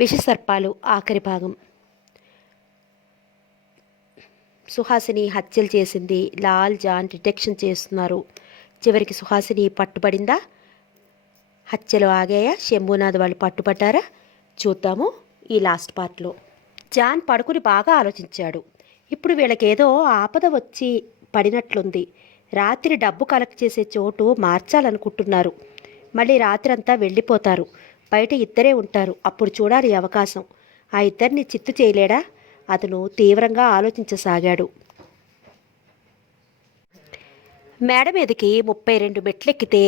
విషసర్పాలు ఆఖరి భాగం. సుహాసిని హత్యలు చేసింది. లాల్ జాన్ డిటెక్షన్ చేస్తున్నారు. చివరికి సుహాసిని పట్టుబడిందా? హత్యలు ఆగాయా? శంభునాథ్ వాళ్ళు పట్టుబడ్డారా? చూద్దాము ఈ లాస్ట్ పార్ట్లో. జాన్ పడుకుని బాగా ఆలోచించాడు. ఇప్పుడు వీళ్ళకేదో ఆపద వచ్చి పడినట్లుంది. రాత్రి డబ్బు కలెక్ట్ చేసే చోటు మార్చాలనుకుంటున్నారు. మళ్ళీ రాత్రి అంతా వెళ్ళిపోతారు. బయట ఇద్దరే ఉంటారు. అప్పుడు చూడాలి అవకాశం. ఆ ఇద్దరిని చిత్తు చేయలేడా? అతను తీవ్రంగా ఆలోచించసాగాడు. మేడ మీదకి 32 మెట్లెక్కితే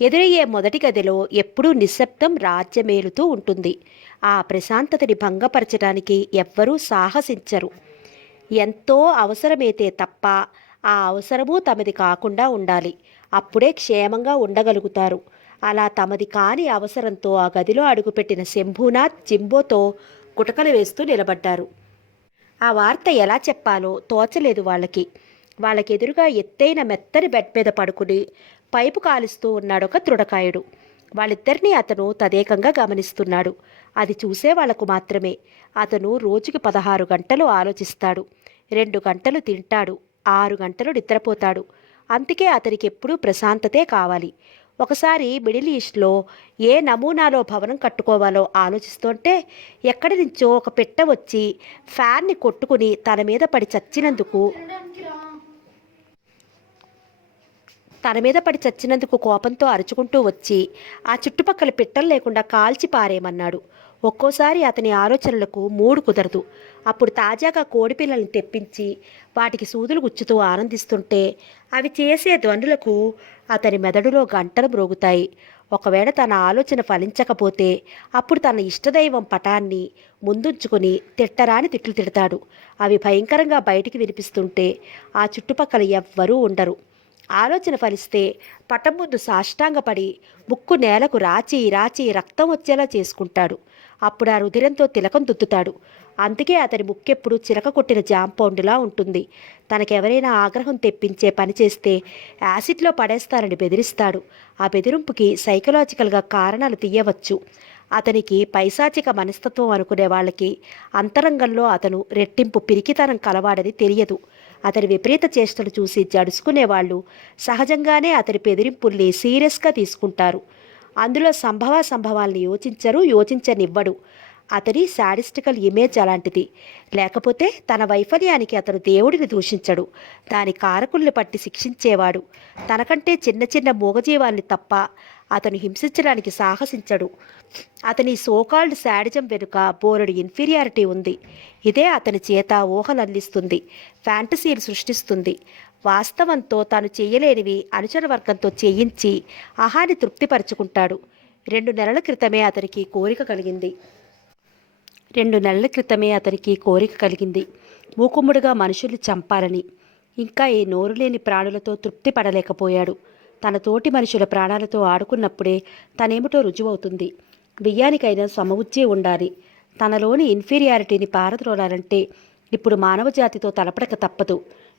ఎదురయ్యే మొదటి గదిలో ఎప్పుడూ నిశ్శబ్దం రాజ్యమేలుతూ ఉంటుంది. ఆ ప్రశాంతతని భంగపరచడానికి ఎవ్వరూ సాహసించరు. ఎంతో అవసరమైతే తప్ప ఆ అవసరము తమది కాకుండా ఉండాలి. అప్పుడే క్షేమంగా ఉండగలుగుతారు. అలా తమది కాని అవసరంతో ఆ గదిలో అడుగుపెట్టిన శంభునాథ్ జింబోతో గుటకలు వేస్తూ నిలబడ్డారు. ఆ వార్త ఎలా చెప్పాలో తోచలేదు వాళ్ళకి. వాళ్ళకెదురుగా ఎత్తైన మెత్తని బెడ్ మీద పడుకుని పైపు కాలుస్తూ ఉన్నాడొక తృడకాయుడు. వాళ్ళిద్దరినీ అతను తదేకంగా గమనిస్తున్నాడు. అది చూసే వాళ్లకు మాత్రమే. అతను రోజుకి 16 గంటలు ఆలోచిస్తాడు, 2 గంటలు తింటాడు, 6 గంటలు నిద్రపోతాడు. అందుకే అతనికి ఎప్పుడూ ప్రశాంతతే కావాలి. ఒకసారి మిడిల్ ఈస్ట్లో ఏ నమూనాలో భవనం కట్టుకోవాలో ఆలోచిస్తుంటే ఎక్కడి నుంచో ఒక పెట్ట వచ్చి ఫ్యాన్ని కొట్టుకుని తన మీద పడి చచ్చినందుకు కోపంతో అరుచుకుంటూ వచ్చి ఆ చుట్టుపక్కల పిట్టలు లేకుండా కాల్చి పారేయమన్నాడు. ఒక్కోసారి అతని ఆలోచనలకు మూడు కుదరదు. అప్పుడు తాజాగా కోడిపిల్లల్ని తెప్పించి వాటికి సూదులు గుచ్చుతూ ఆనందిస్తుంటే అవి చేసే ధ్వనులకు అతని మెదడులో గంటలు మ్రోగుతాయి. ఒకవేళ తన ఆలోచన ఫలించకపోతే అప్పుడు తన ఇష్టదైవం పటాన్ని ముందుంచుకొని తిట్టరాని తిట్లు తిడతాడు. అవి భయంకరంగా బయటికి వినిపిస్తుంటే ఆ చుట్టుపక్కల ఎవ్వరూ ఉండరు. ఆలోచన ఫలిస్తే పటం ముందు సాష్టాంగపడి ముక్కు నేలకు రాచి రాచి రక్తం వచ్చేలా చేసుకుంటాడు. అప్పుడు ఆ రుధిరంతో తిలకం దుద్దుతాడు. అందుకే అతని ముక్కెప్పుడు చిలక కొట్టిన జాంపౌండ్లా ఉంటుంది. తనకెవరైనా ఆగ్రహం తెప్పించే పని చేస్తే యాసిడ్లో పడేస్తారని బెదిరిస్తాడు. ఆ బెదిరింపుకి సైకలాజికల్గా కారణాలు తీయవచ్చు. అతనికి పైశాచిక మనస్తత్వం అనుకునే వాళ్ళకి అంతరంగంలో అతను రెట్టింపు పిరికితనం కలవాడని తెలియదు. అతని విపరీత చేష్టలు చూసి జడుసుకునేవాళ్ళు సహజంగానే అతని బెదిరింపుల్ని సీరియస్గా తీసుకుంటారు. అందులో సంభవాల్ని యోచించనివ్వడు. అతని శాడిస్టికల్ ఇమేజ్ అలాంటిది. లేకపోతే తన వైఫల్యానికి అతను దేవుడిని దూషించడు. దాని కారకుల్ని పట్టి శిక్షించేవాడు. తనకంటే చిన్న చిన్న మూగజీవాల్ని తప్ప అతను హింసించడానికి సాహసించడు. అతని సోకాల్డ్ శాడిజం వెనుక బోలెడు ఇన్ఫీరియారిటీ ఉంది. ఇదే అతని చేత ఊహలందిస్తుంది, ఫ్యాంటసీలు సృష్టిస్తుంది. వాస్తవంతో తాను చేయలేనివి అనుచర వర్గంతో చేయించి ఆహాన్ని తృప్తిపరుచుకుంటాడు. 2 నెలల క్రితమే అతనికి కోరిక కలిగింది. 2 నెలల క్రితమే అతనికి కోరిక కలిగింది మూకుమ్ముడుగా మనుషుల్ని చంపాలని. ఇంకా ఈ నోరులేని ప్రాణులతో తృప్తి పడలేకపోయాడు. తన తోటి మనుషుల ప్రాణాలతో ఆడుకున్నప్పుడే తనేమిటో రుజువవుతుంది. బియ్యానికైనా సమవుజ్జే ఉండాలి. తనలోని ఇన్ఫీరియారిటీని పారద్రోలాలంటే ఇప్పుడు మానవజాతితో తలపడక తప్పదు.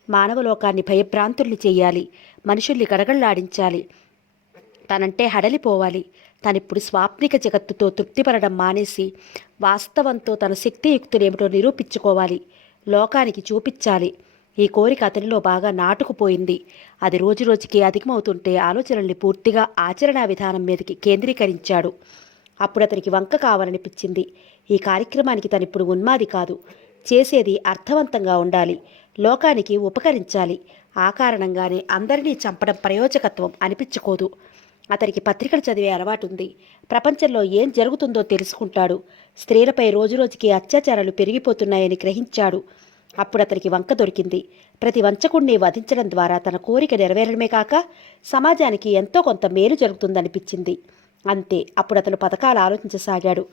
మానవలోకాన్ని భయభ్రాంతుల్ని చెయ్యాలి. మనుషుల్ని గడగళ్లాడించాలి. తనంటే హడలిపోవాలి. తనిప్పుడు స్వాప్నిక జగత్తుతో తృప్తిపడడం మానేసి వాస్తవంతో తన శక్తియుక్తులేమిటో నిరూపించుకోవాలి. లోకానికి చూపించాలి. ఈ కోరిక అతనిలో బాగా నాటుకుపోయింది. అది రోజురోజుకి అధికమవుతుంటే ఆలోచనల్ని పూర్తిగా ఆచరణా విధానం మీదకి కేంద్రీకరించాడు. అప్పుడు అతనికి వంక కావాలనిపించింది. ఈ కార్యక్రమానికి తనిప్పుడు ఉన్మాది కాదు. చేసేది అర్థవంతంగా ఉండాలి. లోకానికి ఉపకరించాలి. ఆ కారణంగానే అందరినీ చంపడం ప్రయోజకత్వం అనిపించుకోదు. అతనికి పత్రికలు చదివే అలవాటుంది. ప్రపంచంలో ఏం జరుగుతుందో తెలుసుకుంటాడు. స్త్రీలపై రోజురోజుకి అత్యాచారాలు పెరిగిపోతున్నాయని గ్రహించాడు. అప్పుడు అతనికి వంక దొరికింది. ప్రతి వంచకుణ్ణి వధించడం ద్వారా తన కోరిక నెరవేరడమే కాక సమాజానికి ఎంతో కొంత మేలు జరుగుతుందనిపించింది. అంతే. అప్పుడు అతను పథకాలు ఆలోచించసాగాడు.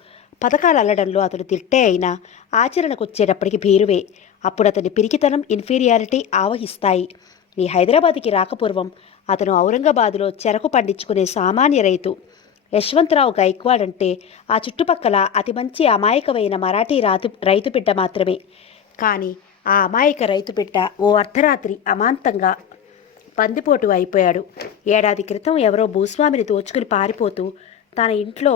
పథకాలు అల్లడంలో అతను తిట్టే అయినా ఆచరణకు వచ్చేటప్పటికి భీరువే. అప్పుడు అతని పిరికితనం, ఇన్ఫీరియారిటీ ఆవహిస్తాయి. ఈ హైదరాబాద్కి రాకపూర్వం అతను ఔరంగాబాదులో చెరకు పండించుకునే సామాన్య రైతు. యశ్వంతరావు గైక్వాడ్ అంటే ఆ చుట్టుపక్కల అతి మంచి అమాయకమైన మరాఠీ రైతు బిడ్డ మాత్రమే. కానీ ఆ అమాయక రైతు బిడ్డ ఓ అర్ధరాత్రి అమాంతంగా బందిపోటు అయిపోయాడు. ఏడాది క్రితం ఎవరో భూస్వామిని దోచుకుని పారిపోతూ తన ఇంట్లో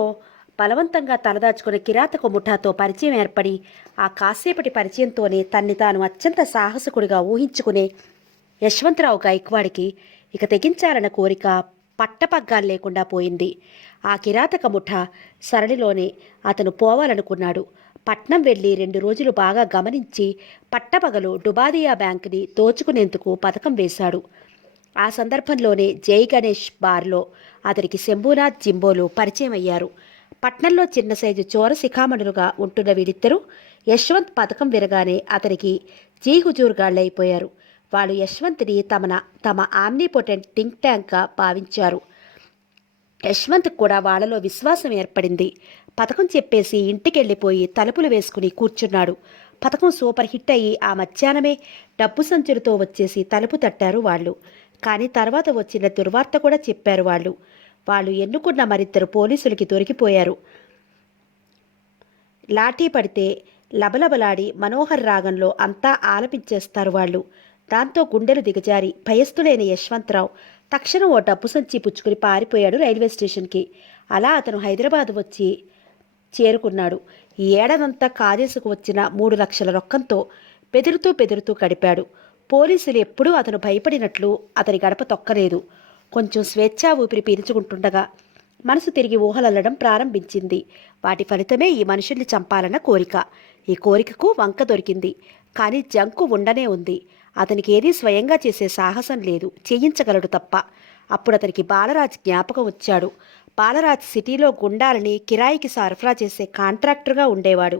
బలవంతంగా తలదాచుకున్న కిరాతక ముఠాతో పరిచయం ఏర్పడి ఆ కాసేపటి పరిచయంతోనే తన్ని తాను అత్యంత సాహసకుడిగా ఊహించుకునే యశ్వంతరావు గైక్వాడికి ఇక తెగించాలన్న కోరిక పట్టపగ్గాలు లేకుండా పోయింది. ఆ కిరాతక ముఠా సరళిలోనే అతను పోవాలనుకున్నాడు. పట్నం వెళ్ళి 2 రోజులు బాగా గమనించి పట్టపగలు డుబాదియా బ్యాంకుని దోచుకునేందుకు పథకం వేశాడు. ఆ సందర్భంలోనే జై గణేష్ బార్లో అతనికి శంభూనాథ్ జింబోలు పరిచయం అయ్యారు. పట్నంలో చిన్న సైజు చోర శిఖామణులుగా ఉంటున్న వీరిద్దరూ యశ్వంత్ పథకం వినగానే అతనికి జీ హుజూర్గాళ్ళైపోయారు. వాళ్ళు యశ్వంత్ని తమ ఆమ్నిపోటెంట్ థింక్ ట్యాంక్గా భావించారు. యశ్వంత్ కూడా వాళ్ళలో విశ్వాసం ఏర్పడింది. పథకం చెప్పేసి ఇంటికెళ్ళిపోయి తలుపులు వేసుకుని కూర్చున్నాడు. పథకం సూపర్ హిట్ అయ్యి ఆ మధ్యాహ్నమే డబ్బు సంచులతో వచ్చేసి తలుపు తట్టారు వాళ్ళు. కానీ తర్వాత వచ్చిన దుర్వార్త కూడా చెప్పారు వాళ్ళు. వాళ్ళు ఎన్నుకున్న మరిద్దరు పోలీసులకి దొరికిపోయారు. లాఠీ పడితే లబలబలాడి మనోహర్ రాగంలో అంతా ఆలపించేస్తారు వాళ్ళు. దాంతో గుండెలు దిగజారి భయస్థులైన యశ్వంతరావు తక్షణం ఓ డబ్బు సంచి పుచ్చుకుని పారిపోయాడు రైల్వే స్టేషన్కి. అలా అతను హైదరాబాద్ వచ్చి చేరుకున్నాడు. ఈ ఏడాదంతా కాజేసుకు వచ్చిన 3 లక్షల రొక్కంతో బెదురుతూ గడిపాడు. పోలీసులు ఎప్పుడూ అతను భయపడినట్లు అతని గడప తొక్కలేదు. కొంచెం స్వేచ్ఛా ఊపిరి పీల్చుకుంటుండగా మనసు తిరిగి ఊహలల్లడం ప్రారంభించింది. వాటి ఫలితమే ఈ మనుషుల్ని చంపాలన్న కోరిక. ఈ కోరికకు వంక దొరికింది. కానీ జంకు ఉండనే ఉంది. అతనికి ఏదీ స్వయంగా చేసే సాహసం లేదు, చేయించగలడు తప్ప. అప్పుడు అతనికి బాలరాజ్ జ్ఞాపకం వచ్చాడు. బాలరాజ్ సిటీలో గుండాలని కిరాయికి సరఫరా చేసే కాంట్రాక్టర్గా ఉండేవాడు.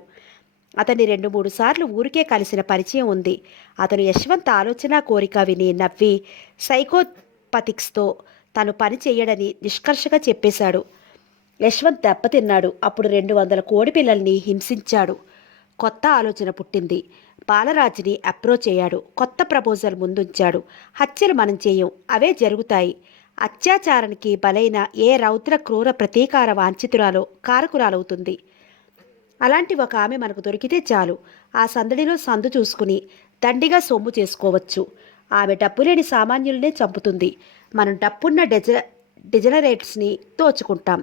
అతన్ని 2-3 సార్లు ఊరికే కలిసిన పరిచయం ఉంది. అతను యశ్వంత్ ఆలోచన కోరిక విని నవ్వి సైకోపథిక్స్తో తను పని చెయ్యడని నిష్కర్షగా చెప్పేశాడు. యశ్వంత్ దెబ్బతిన్నాడు. అప్పుడు 200 కోడి పిల్లల్ని హింసించాడు. కొత్త ఆలోచన పుట్టింది. బాలరాజుని అప్రోచ్ అయ్యాడు. కొత్త ప్రపోజల్ ముందుంచాడు. హత్యలు మనం చేయం, అవే జరుగుతాయి. అత్యాచారానికి బలైన ఏ రౌద్ర క్రూర ప్రతీకార వాంఛితురాలో కారకురాలవుతుంది. అలాంటి ఒక ఆమె మనకు దొరికితే చాలు. ఆ సందడిలో సందు చూసుకుని దండిగా సొమ్ము చేసుకోవచ్చు. ఆమె డబ్బు లేని సామాన్యులనే చంపుతుంది. మనం డబ్బున్న డిజనరేట్స్ని దోచుకుంటాం.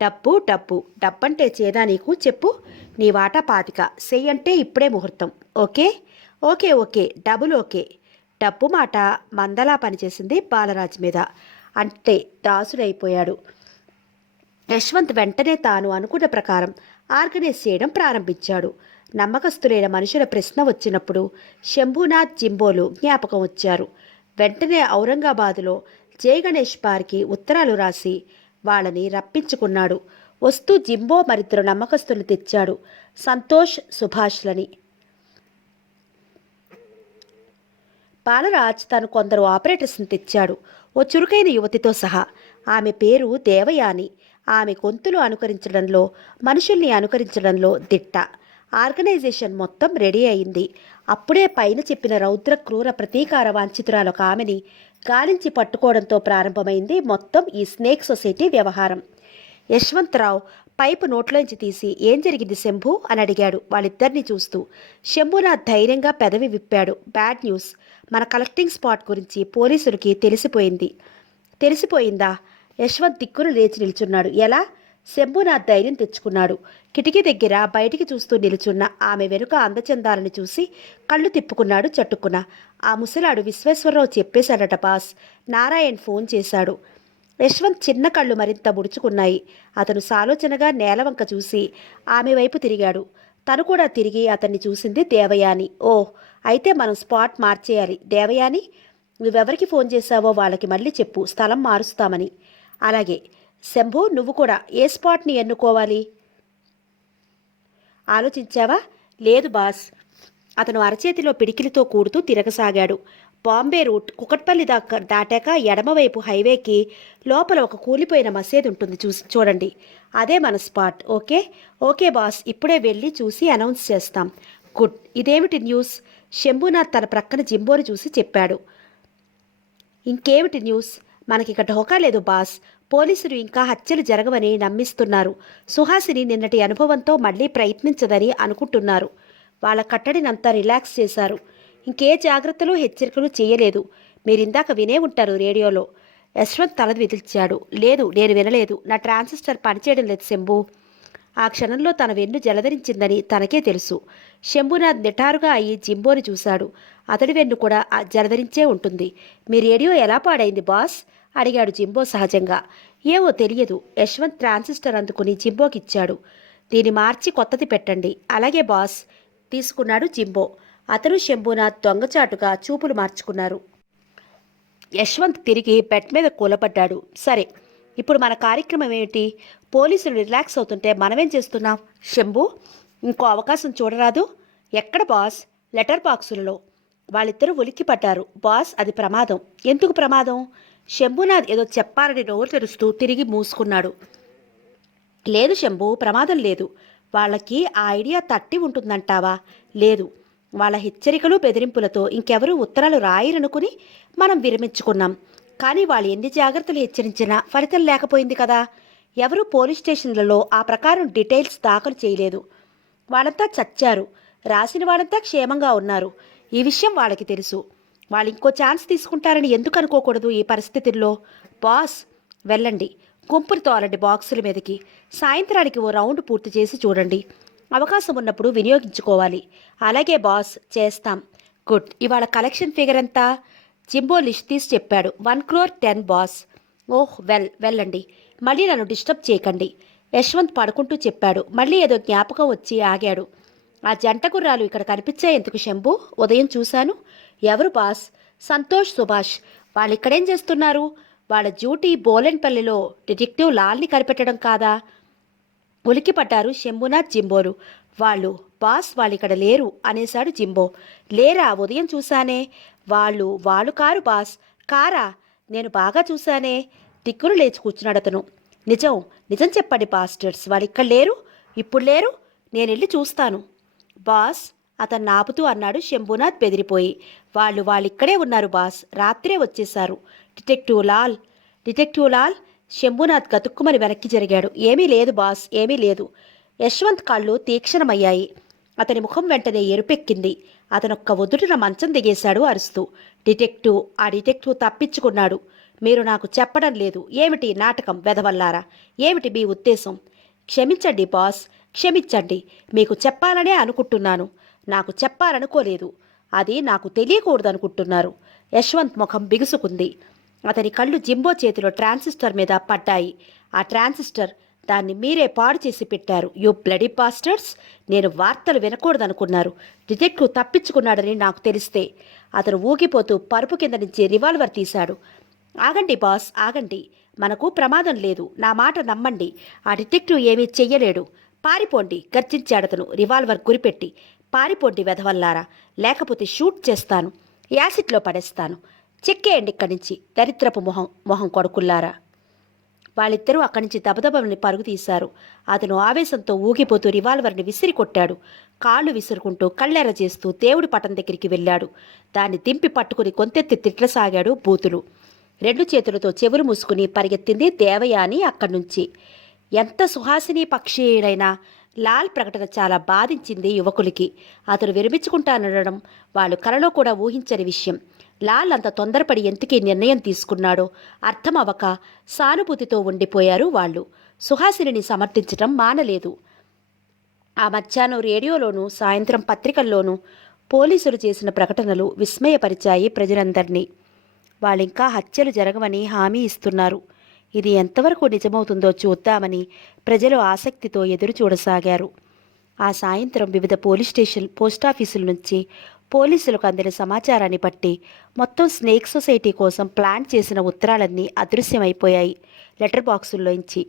డబ్బు డబ్బు డబ్బంటే చేదా నీకు? చెప్పు. నీ వాటా 25, చెయ్యంటే ఇప్పుడే ముహూర్తం. Okay okay okay double okay. డబ్బు మాట మందలా పనిచేసింది బాలరాజ్ మీద. అంటే దాసుడైపోయాడు. యశ్వంత్ వెంటనే తాను అనుకున్న ప్రకారం ఆర్గనైజ్ చేయడం ప్రారంభించాడు. నమ్మకస్తులైన మనుషుల ప్రశ్న వచ్చినప్పుడు శంభూనాథ్ జింబోలు జ్ఞాపకం వచ్చారు. వెంటనే ఔరంగాబాదులో జై గణేష్ బార్కి ఉత్తరాలు రాసి వాళ్ళని రప్పించుకున్నాడు. వస్తూ జింబో మరిద్దరు నమ్మకస్తులు తెచ్చాడు, సంతోష్, సుభాష్లని. బాలరాజ్ తను కొందరు ఆపరేటర్స్ని తెచ్చాడు, ఓ చురుకైన యువతితో సహా. ఆమె పేరు దేవయాని. ఆమె గొంతులు అనుకరించడంలో, మనుషుల్ని అనుకరించడంలో దిట్ట. ఆర్గనైజేషన్ మొత్తం రెడీ అయింది. అప్పుడే పైన చెప్పిన రౌద్ర క్రూర ప్రతీకార వాంఛితురాలు ఒక ఆమెని గాలించి పట్టుకోవడంతో ప్రారంభమైంది మొత్తం ఈ స్నేక్ సొసైటీ వ్యవహారం. యశ్వంతరావు పైపు నోట్లోంచి తీసి ఏం జరిగింది శంభు అని అడిగాడు వాళ్ళిద్దరిని చూస్తూ. శంభునాథ్ ధైర్యంగా పెదవి విప్పాడు. Bad news. మన కలెక్టింగ్ స్పాట్ గురించి పోలీసులకి తెలిసిపోయిందా? యశ్వంత్ దిక్కును లేచి నిల్చున్నాడు. ఎలా? శంభునాథ్ ధైర్యం తెచ్చుకున్నాడు. కిటికీ దగ్గర బయటికి చూస్తూ నిలుచున్న ఆమె వెనుక అందచందాలని చూసి కళ్ళు తిప్పుకున్నాడు చట్టుకున్న. ఆ ముసలాడు విశ్వేశ్వరరావు చెప్పేశాడట బాస్. నారాయణ్ ఫోన్ చేశాడు. యశ్వంత్ చిన్న కళ్ళు మరింత ముడుచుకున్నాయి. అతను సాలోచనగా నేలవంక చూసి ఆమె వైపు తిరిగాడు. తను కూడా తిరిగి అతన్ని చూసింది దేవయాని. ఓ, అయితే మనం స్పాట్ మార్చేయాలి. దేవయాని, నువ్వెవరికి ఫోన్ చేశావో వాళ్ళకి మళ్ళీ చెప్పు, స్థలం మారుస్తామని. అలాగే. శంభు, నువ్వు కూడా ఏ స్పాట్ని ఎన్నుకోవాలి ఆలోచించావా? లేదు బాస్. అతను అరచేతిలో పిడికిలితో కూడుతూ తిరగసాగాడు. బాంబే రూట్ కుకట్పల్లి దాటాక ఎడమవైపు హైవేకి లోపల ఒక కూలిపోయిన మసీదు ఉంటుంది, చూడండి. అదే మన స్పాట్. ఓకే ఓకే బాస్, ఇప్పుడే వెళ్ళి చూసి అనౌన్స్ చేస్తాం. గుడ్. ఇదేమిటి న్యూస్? శంభునాథ్ తన ప్రక్కన జింబోని చూసి చెప్పాడు. ఇంకేమిటి న్యూస్? మనకిక ఢోకా లేదు బాస్. పోలీసులు ఇంకా హత్యలు జరగవని నమ్మిస్తున్నారు. సుహాసిని నిన్నటి అనుభవంతో మళ్లీ ప్రయత్నించదని అనుకుంటున్నారు. వాళ్ళ కట్టడినంతా రిలాక్స్ చేశారు. ఇంకే జాగ్రత్తలు హెచ్చరికలు చేయలేదు. మీరిందాక వినే ఉంటారు రేడియోలో. యశ్వంత్ తల విదిల్చాడు. లేదు, నేను వినలేదు. నా ట్రాన్సిస్టర్ పనిచేయడం లేదు శంభు. ఆ క్షణంలో తన వెన్ను జలధరించిందని తనకే తెలుసు. శంభునాథ్ నిటారుగా అయి జింబోని చూశాడు. అతడి వెన్ను కూడా జలధరించే ఉంటుంది. మీ రేడియో ఎలా పాడైంది బాస్? అడిగాడు జింబో సహజంగా. ఏవో తెలియదు. యశ్వంత్ ట్రాన్సిస్టర్ అందుకుని జింబోకిచ్చాడు. దీన్ని మార్చి కొత్తది పెట్టండి. అలాగే బాస్ తీసుకున్నాడు జింబో. అతను శంభునాథ్ దొంగచాటుగా చూపులు మార్చుకున్నారు. యశ్వంత్ తిరిగి బెడ్ మీద కూలబడ్డాడు. సరే, ఇప్పుడు మన కార్యక్రమం ఏమిటి? పోలీసులు రిలాక్స్ అవుతుంటే మనమేం చేస్తున్నాం? శంభు, ఇంకో అవకాశం చూడరాదు? ఎక్కడ బాస్? లెటర్ బాక్సులలో. వాళ్ళిద్దరూ ఉలిక్కిపడ్డారు. బాస్, అది ప్రమాదం. ఎందుకు ప్రమాదం? శంభునాథ్ ఏదో చెప్పాలని నోరు తెరుస్తూ తిరిగి మూసుకున్నాడు. లేదు శంభు, ప్రమాదం లేదు. వాళ్ళకి ఆ ఐడియా తట్టి ఉంటుందంటావా? లేదు. వాళ్ళ హెచ్చరికలు బెదిరింపులతో ఇంకెవరూ ఉత్తరాలు రాయరనుకుని మనం విరమించుకున్నాం. కానీ వాళ్ళు ఎన్ని జాగ్రత్తలు హెచ్చరించినా ఫలితం లేకపోయింది కదా. ఎవరూ పోలీస్ స్టేషన్లలో ఆ ప్రకారం డీటెయిల్స్ దాఖలు చేయలేదు. వాళ్ళంతా చచ్చారు. రాసిన వాళ్ళంతా క్షేమంగా ఉన్నారు. ఈ విషయం వాళ్ళకి తెలుసు. వాళ్ళు ఇంకో ఛాన్స్ తీసుకుంటారని ఎందుకు అనుకోకూడదు ఈ పరిస్థితుల్లో? బాస్, వెళ్ళండి, గుంపులు తోలండి బాక్సుల మీదకి. సాయంత్రానికి ఓ రౌండ్ పూర్తి చేసి చూడండి. అవకాశం ఉన్నప్పుడు వినియోగించుకోవాలి. అలాగే బాస్, చేస్తాం. గుడ్. ఇవాళ కలెక్షన్ ఫిగర్ ఎంత? జింబో లిస్ట్ తీసి చెప్పాడు. 1,10,00,000 బాస్. ఓహ్, వెళ్ళండి. మళ్ళీ నన్ను డిస్టర్బ్ చేయకండి. యశ్వంత్ పడుకుంటూ చెప్పాడు. మళ్ళీ ఏదో జ్ఞాపకం వచ్చి ఆగాడు. ఆ జంట గుర్రాలు ఇక్కడ కనిపించాయి ఎందుకు శంభు? ఉదయం చూశాను. ఎవరు బాస్? సంతోష్, సుభాష్. వాళ్ళు ఇక్కడేం చేస్తున్నారు? వాళ్ళ డ్యూటీ బోలెన్పల్లిలో డిటెక్టివ్ లాల్ని కనిపెట్టడం కాదా? ఉలికిపడ్డారు శంభునాథ్, జింబోలు. బాస్, వాళ్ళు ఇక్కడ లేరు అనేశాడు జింబో. లేరా? ఉదయం చూశానే. వాళ్ళు కారు బాస్. కారా? నేను బాగా చూశానే. దిక్కులు లేచి కూర్చున్నాడు అతను. నిజం చెప్పండి బాస్టర్స్, వాళ్ళు ఇక్కడ లేరు. ఇప్పుడు లేరు. నేను వెళ్ళి చూస్తాను. బాస్, అతను ఆపుతూ అన్నాడు శంభునాథ్ బెదిరిపోయి. వాళ్ళిక్కడే ఉన్నారు బాస్. రాత్రే వచ్చేశారు. డిటెక్టివ్ లాల్. శంభునాథ్ గతుక్కుమని వెనక్కి జరిగాడు. ఏమీ లేదు బాస్, ఏమీ లేదు. యశ్వంత్ కళ్ళు తీక్షణమయ్యాయి. అతని ముఖం వెంటనే ఎరుపెక్కింది. అతనొక్క ఒదుటిన మంచం దిగేశాడు అరుస్తూ. డిటెక్టివ్ తప్పించుకున్నాడు. మీరు నాకు చెప్పడం లేదు. ఏమిటి నాటకం వెధవల్లారా? ఏమిటి మీ ఉద్దేశం? క్షమించండి బాస్, క్షమించండి. మీకు చెప్పాలనే అనుకుంటున్నాను. నాకు చెప్పాలనుకోలేదు. అది నాకు తెలియకూడదనుకుంటున్నారు. యశ్వంత్ ముఖం బిగుసుకుంది. అతని కళ్ళు జింబో చేతిలో ట్రాన్సిస్టర్ మీద పడ్డాయి. ఆ ట్రాన్సిస్టర్, దాన్ని మీరే పాడు చేసి పెట్టారు. You bloody bastards. నేను వార్తలు వినకూడదనుకున్నారు. డిటెక్టివ్ తప్పించుకున్నాడని నాకు తెలిస్తే. అతను ఊగిపోతూ పరుపు కింద నుంచి రివాల్వర్ తీశాడు. ఆగండి బాస్, ఆగండి. మనకు ప్రమాదం లేదు. నా మాట నమ్మండి. ఆ డిటెక్టివ్ ఏమీ చెయ్యలేడు. పారిపోండి, గర్జించాడతను రివాల్వర్ గురిపెట్టి. పారిపోండి వెధవల్లారా, లేకపోతే షూట్ చేస్తాను. యాసిడ్లో పడేస్తాను. చెక్కేయండి ఇక్కడి నుంచి, దరిద్రపు మొహం కొడుకుల్లారా. వాళ్ళిద్దరూ అక్కడి నుంచి దబదబని పరుగు తీశారు. అతను ఆవేశంతో ఊగిపోతూ రివాల్వర్ని విసిరి కొట్టాడు. కాళ్ళు విసురుకుంటూ కళ్ళెర చేస్తూ దేవుడి పటం దగ్గరికి వెళ్ళాడు. దాన్ని దింపి పట్టుకుని కొంతెత్తి తిట్లసాగాడు బూతులు. 2 చేతులతో చెవులు మూసుకుని పరిగెత్తింది దేవయాని అక్కడి నుంచి. ఎంత సుహాసిని పక్షీయుడైనా లాల్ ప్రకటన చాలా బాధించింది యువకులకి. అతను విరమించుకుంటానడం వాళ్ళు కలలో కూడా ఊహించని విషయం. లాల్ అంత తొందరపడి ఎందుకీ నిర్ణయం తీసుకున్నాడో అర్థం అవ్వక సానుభూతితో ఉండిపోయారు వాళ్ళు. సుహాసిని సమర్థించటం మానలేదు. ఆ మధ్యాహ్నం రేడియోలోనూ సాయంత్రం పత్రికల్లోనూ పోలీసులు చేసిన ప్రకటనలు విస్మయపరిచాయి ప్రజలందరినీ. వాళ్ళింకా హత్యలు జరగవని హామీ ఇస్తున్నారు. ఇది ఎంతవరకు నిజమవుతుందో చూద్దామని ప్రజలు ఆసక్తితో ఎదురు చూడసాగారు. ఆ సాయంత్రం వివిధ పోస్టాఫీసుల నుంచి పోలీసులకు అందిన సమాచారాన్ని బట్టి మొత్తం స్నేక్ సొసైటీ కోసం ప్లాన్ చేసిన ఉత్తరాలన్నీ అదృశ్యమైపోయాయి లెటర్ బాక్సుల్లోంచి.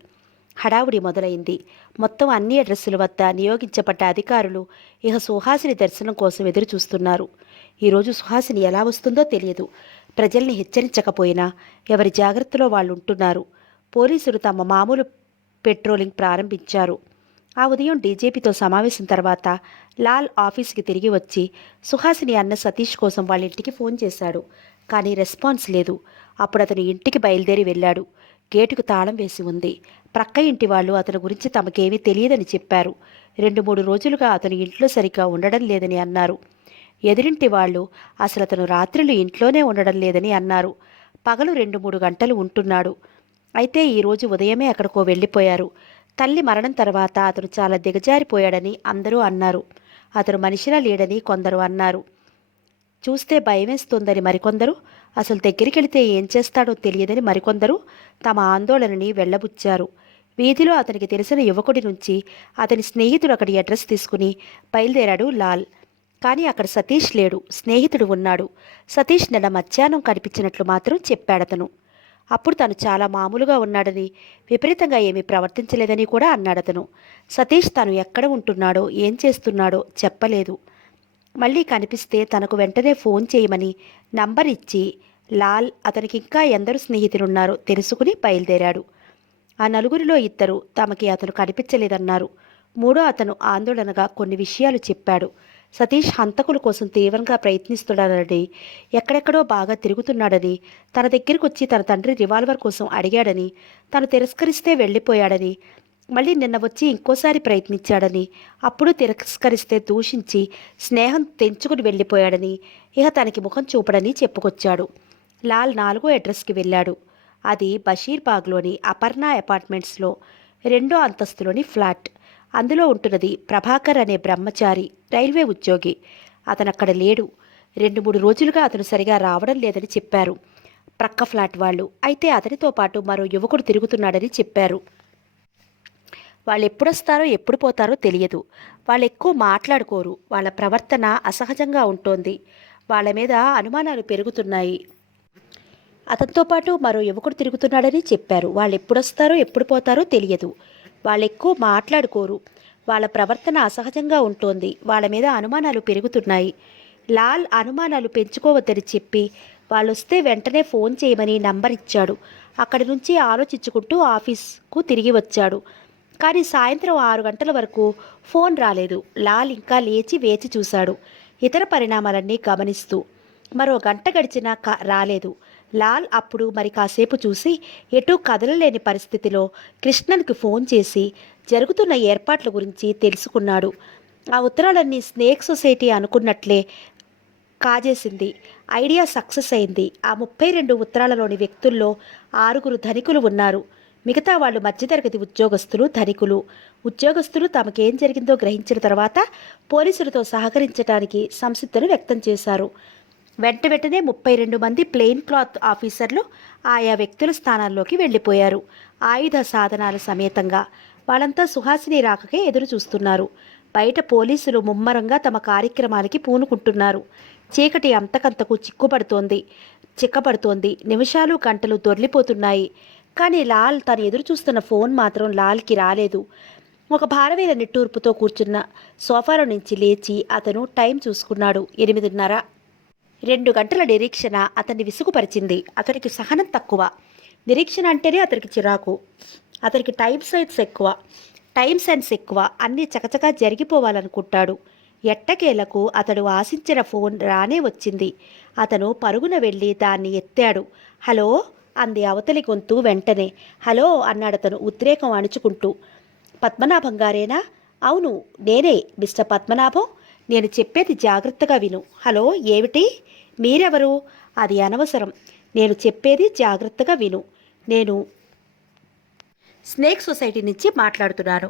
హడావుడి మొదలైంది. మొత్తం అన్ని అడ్రస్సుల వద్ద నియోగించబడ్డ అధికారులు ఇక సుహాసిని దర్శనం కోసం ఎదురు చూస్తున్నారు. ఈరోజు సుహాసిని ఎలా వస్తుందో తెలియదు. ప్రజల్ని హెచ్చరించకపోయినా ఎవరి జాగ్రత్తలో వాళ్ళు ఉంటున్నారు. పోలీసులు తమ మామూలు పెట్రోలింగ్ ప్రారంభించారు. ఆ ఉదయం డీజీపీతో సమావేశం తర్వాత లాల్ ఆఫీస్కి తిరిగి వచ్చి సుహాసిని అన్న సతీష్ కోసం వాళ్ళ ఇంటికి ఫోన్ చేశాడు. కానీ రెస్పాన్స్ లేదు. అప్పుడు అతను ఇంటికి బయలుదేరి వెళ్ళాడు. గేటుకు తాళం వేసి ఉంది. ప్రక్క ఇంటి వాళ్ళు అతని గురించి తమకేమీ తెలియదని చెప్పారు. 2-3 రోజులుగా అతను ఇంట్లో సరిగ్గా ఉండడం లేదని అన్నారు. ఎదురింటి వాళ్ళు అసలు అతను రాత్రులు ఇంట్లోనే ఉండడం లేదని అన్నారు. పగలు 2-3 గంటలు ఉంటున్నాడు. అయితే ఈరోజు ఉదయమే ఎక్కడికో వెళ్ళిపోయారు. తల్లి మరణం తర్వాత అతను చాలా దిగజారిపోయాడని అందరూ అన్నారు. అతను మనిషిలా లేడని కొందరు అన్నారు. చూస్తే భయమేస్తుందని మరికొందరు, అసలు దగ్గరికెళితే ఏం చేస్తాడో తెలియదని మరికొందరు తమ ఆందోళనని వెళ్లబుచ్చారు. వీధిలో అతనికి తెలిసిన యువకుడి నుంచి అతని స్నేహితుడు అక్కడి అడ్రస్ తీసుకుని బయలుదేరాడు లాల్. కానీ అక్కడ సతీష్ లేడు, స్నేహితుడు ఉన్నాడు. సతీష్ నిన్న మధ్యాహ్నం కనిపించినట్లు మాత్రం చెప్పాడతను. అప్పుడు తను చాలా మామూలుగా ఉన్నాడని, విపరీతంగా ఏమీ ప్రవర్తించలేదని కూడా అన్నాడతను. సతీష్ తను ఎక్కడ ఉంటున్నాడో ఏం చేస్తున్నాడో చెప్పలేదు. మళ్ళీ కనిపిస్తే తనకు వెంటనే ఫోన్ చేయమని నంబర్ ఇచ్చి లాల్ అతనికి ఇంకా ఎందరు స్నేహితులున్నారో తెలుసుకుని బయలుదేరాడు. ఆ నలుగురిలో ఇద్దరు తమకి అతను కనిపించలేదన్నారు. మూడో అతను ఆందోళనగా కొన్ని విషయాలు చెప్పాడు. సతీష్ హంతకుల కోసం తీవ్రంగా ప్రయత్నిస్తున్నాడని, ఎక్కడెక్కడో బాగా తిరుగుతున్నాడని, తన దగ్గరికి వచ్చి తన తండ్రి రివాల్వర్ కోసం అడిగాడని, తను తిరస్కరిస్తే వెళ్ళిపోయాడని, మళ్ళీ నిన్న వచ్చి ఇంకోసారి ప్రయత్నించాడని, అప్పుడు తిరస్కరిస్తే దూషించి స్నేహం తెంచుకుని వెళ్ళిపోయాడని, ఇక తనకి ముఖం చూపడని చెప్పుకొచ్చాడు. లాల్ 4వ అడ్రస్కి వెళ్ళాడు. అది బషీర్బాగ్లోని అపర్ణ అపార్ట్మెంట్స్లో 2వ అంతస్తులోని ఫ్లాట్. అందులో ఉంటున్నది ప్రభాకర్ అనే బ్రహ్మచారి, రైల్వే ఉద్యోగి. అతనక్కడ లేడు. 2-3 రోజులుగా అతను సరిగా రావడం లేదని చెప్పారు ప్రక్క ఫ్లాట్ వాళ్ళు. అయితే అతనితో పాటు మరో యువకుడు తిరుగుతున్నాడని చెప్పారు. వాళ్ళు ఎప్పుడొస్తారో ఎప్పుడు పోతారో తెలియదు. వాళ్ళు ఎక్కువ మాట్లాడుకోరు. వాళ్ళ ప్రవర్తన అసహజంగా ఉంటోంది. వాళ్ళ మీద అనుమానాలు పెరుగుతున్నాయి. అతనితో పాటు మరో యువకుడు తిరుగుతున్నాడని చెప్పారు. వాళ్ళు ఎప్పుడొస్తారో ఎప్పుడు పోతారో తెలియదు. వాళ్ళు ఎక్కువ మాట్లాడుకోరు. వాళ్ళ ప్రవర్తన అసహజంగా ఉంటోంది. వాళ్ళ మీద అనుమానాలు పెరుగుతున్నాయి. లాల్ అనుమానాలు పెంచుకోవద్దని చెప్పి వాళ్ళొస్తే వెంటనే ఫోన్ చేయమని నంబర్ ఇచ్చాడు. అక్కడి నుంచి ఆలోచించుకుంటూ ఆఫీస్కు తిరిగి వచ్చాడు. కానీ సాయంత్రం 6 గంటల వరకు ఫోన్ రాలేదు. లాల్ ఇంకా లేచి వేచి చూశాడు, ఇతర పరిణామాలన్నీ గమనిస్తూ. మరో గంట గడిచినా రాలేదు. లాల్ అప్పుడు మరి కాసేపు చూసి ఎటూ కదలలేని పరిస్థితిలో కృష్ణన్కి ఫోన్ చేసి జరుగుతున్న ఏర్పాట్ల గురించి తెలుసుకున్నాడు. ఆ ఉత్తరాలన్నీ స్నేక్ సొసైటీ అనుకున్నట్లే కాజేసింది. ఐడియా సక్సెస్ అయింది. ఆ 32 ఉత్తరాలలోని వ్యక్తుల్లో 6 ధనికులు ఉన్నారు. మిగతా వాళ్ళు మధ్యతరగతి ఉద్యోగస్తులు, ధనికులు. ఉద్యోగస్తులు తమకేం జరిగిందో గ్రహించిన తర్వాత పోలీసులతో సహకరించడానికి సంసిద్ధులు వ్యక్తం చేశారు. వెంటనే 32 మంది ప్లెయిన్ క్లాత్ ఆఫీసర్లు ఆయా వ్యక్తుల స్థానాల్లోకి వెళ్ళిపోయారు, ఆయుధ సాధనాల సమేతంగా. వాళ్ళంతా సుహాసిని రాకకే ఎదురు చూస్తున్నారు. బయట పోలీసులు ముమ్మరంగా తమ కార్యక్రమాలకి పూనుకుంటున్నారు. చీకటి అంతకంతకు చిక్కబడుతోంది. నిమిషాలు గంటలు దొర్లిపోతున్నాయి. కానీ లాల్ తను ఎదురు చూస్తున్న ఫోన్ మాత్రం లాల్కి రాలేదు. ఒక భారవేల నిట్టూర్పుతో కూర్చున్న సోఫాలో నుంచి లేచి అతను టైం చూసుకున్నాడు. 8:30. 2 గంటల నిరీక్షణ అతన్ని విసుగుపరిచింది. అతనికి సహనం తక్కువ. నిరీక్షణ అంటేనే అతనికి చిరాకు. అతనికి టైం సెన్స్ ఎక్కువ. అన్నీ చకచకా జరిగిపోవాలనుకుంటాడు. ఎట్టకేలకు అతడు ఆశించిన ఫోన్ రానే వచ్చింది. అతను పరుగున వెళ్ళి దాన్ని ఎత్తాడు. హలో అంది అవతలి గొంతు. వెంటనే హలో అన్నాడతను ఉద్రేకం అణుచుకుంటూ. పద్మనాభం గారేనా? అవును నేనే, మిస్టర్ పద్మనాభం. నేను చెప్పేది జాగ్రత్తగా విను. హలో ఏమిటి? మీరెవరు? అది అనవసరం. నేను చెప్పేది జాగ్రత్తగా విను. నేను స్నేక్ సొసైటీ నుంచి మాట్లాడుతున్నాను.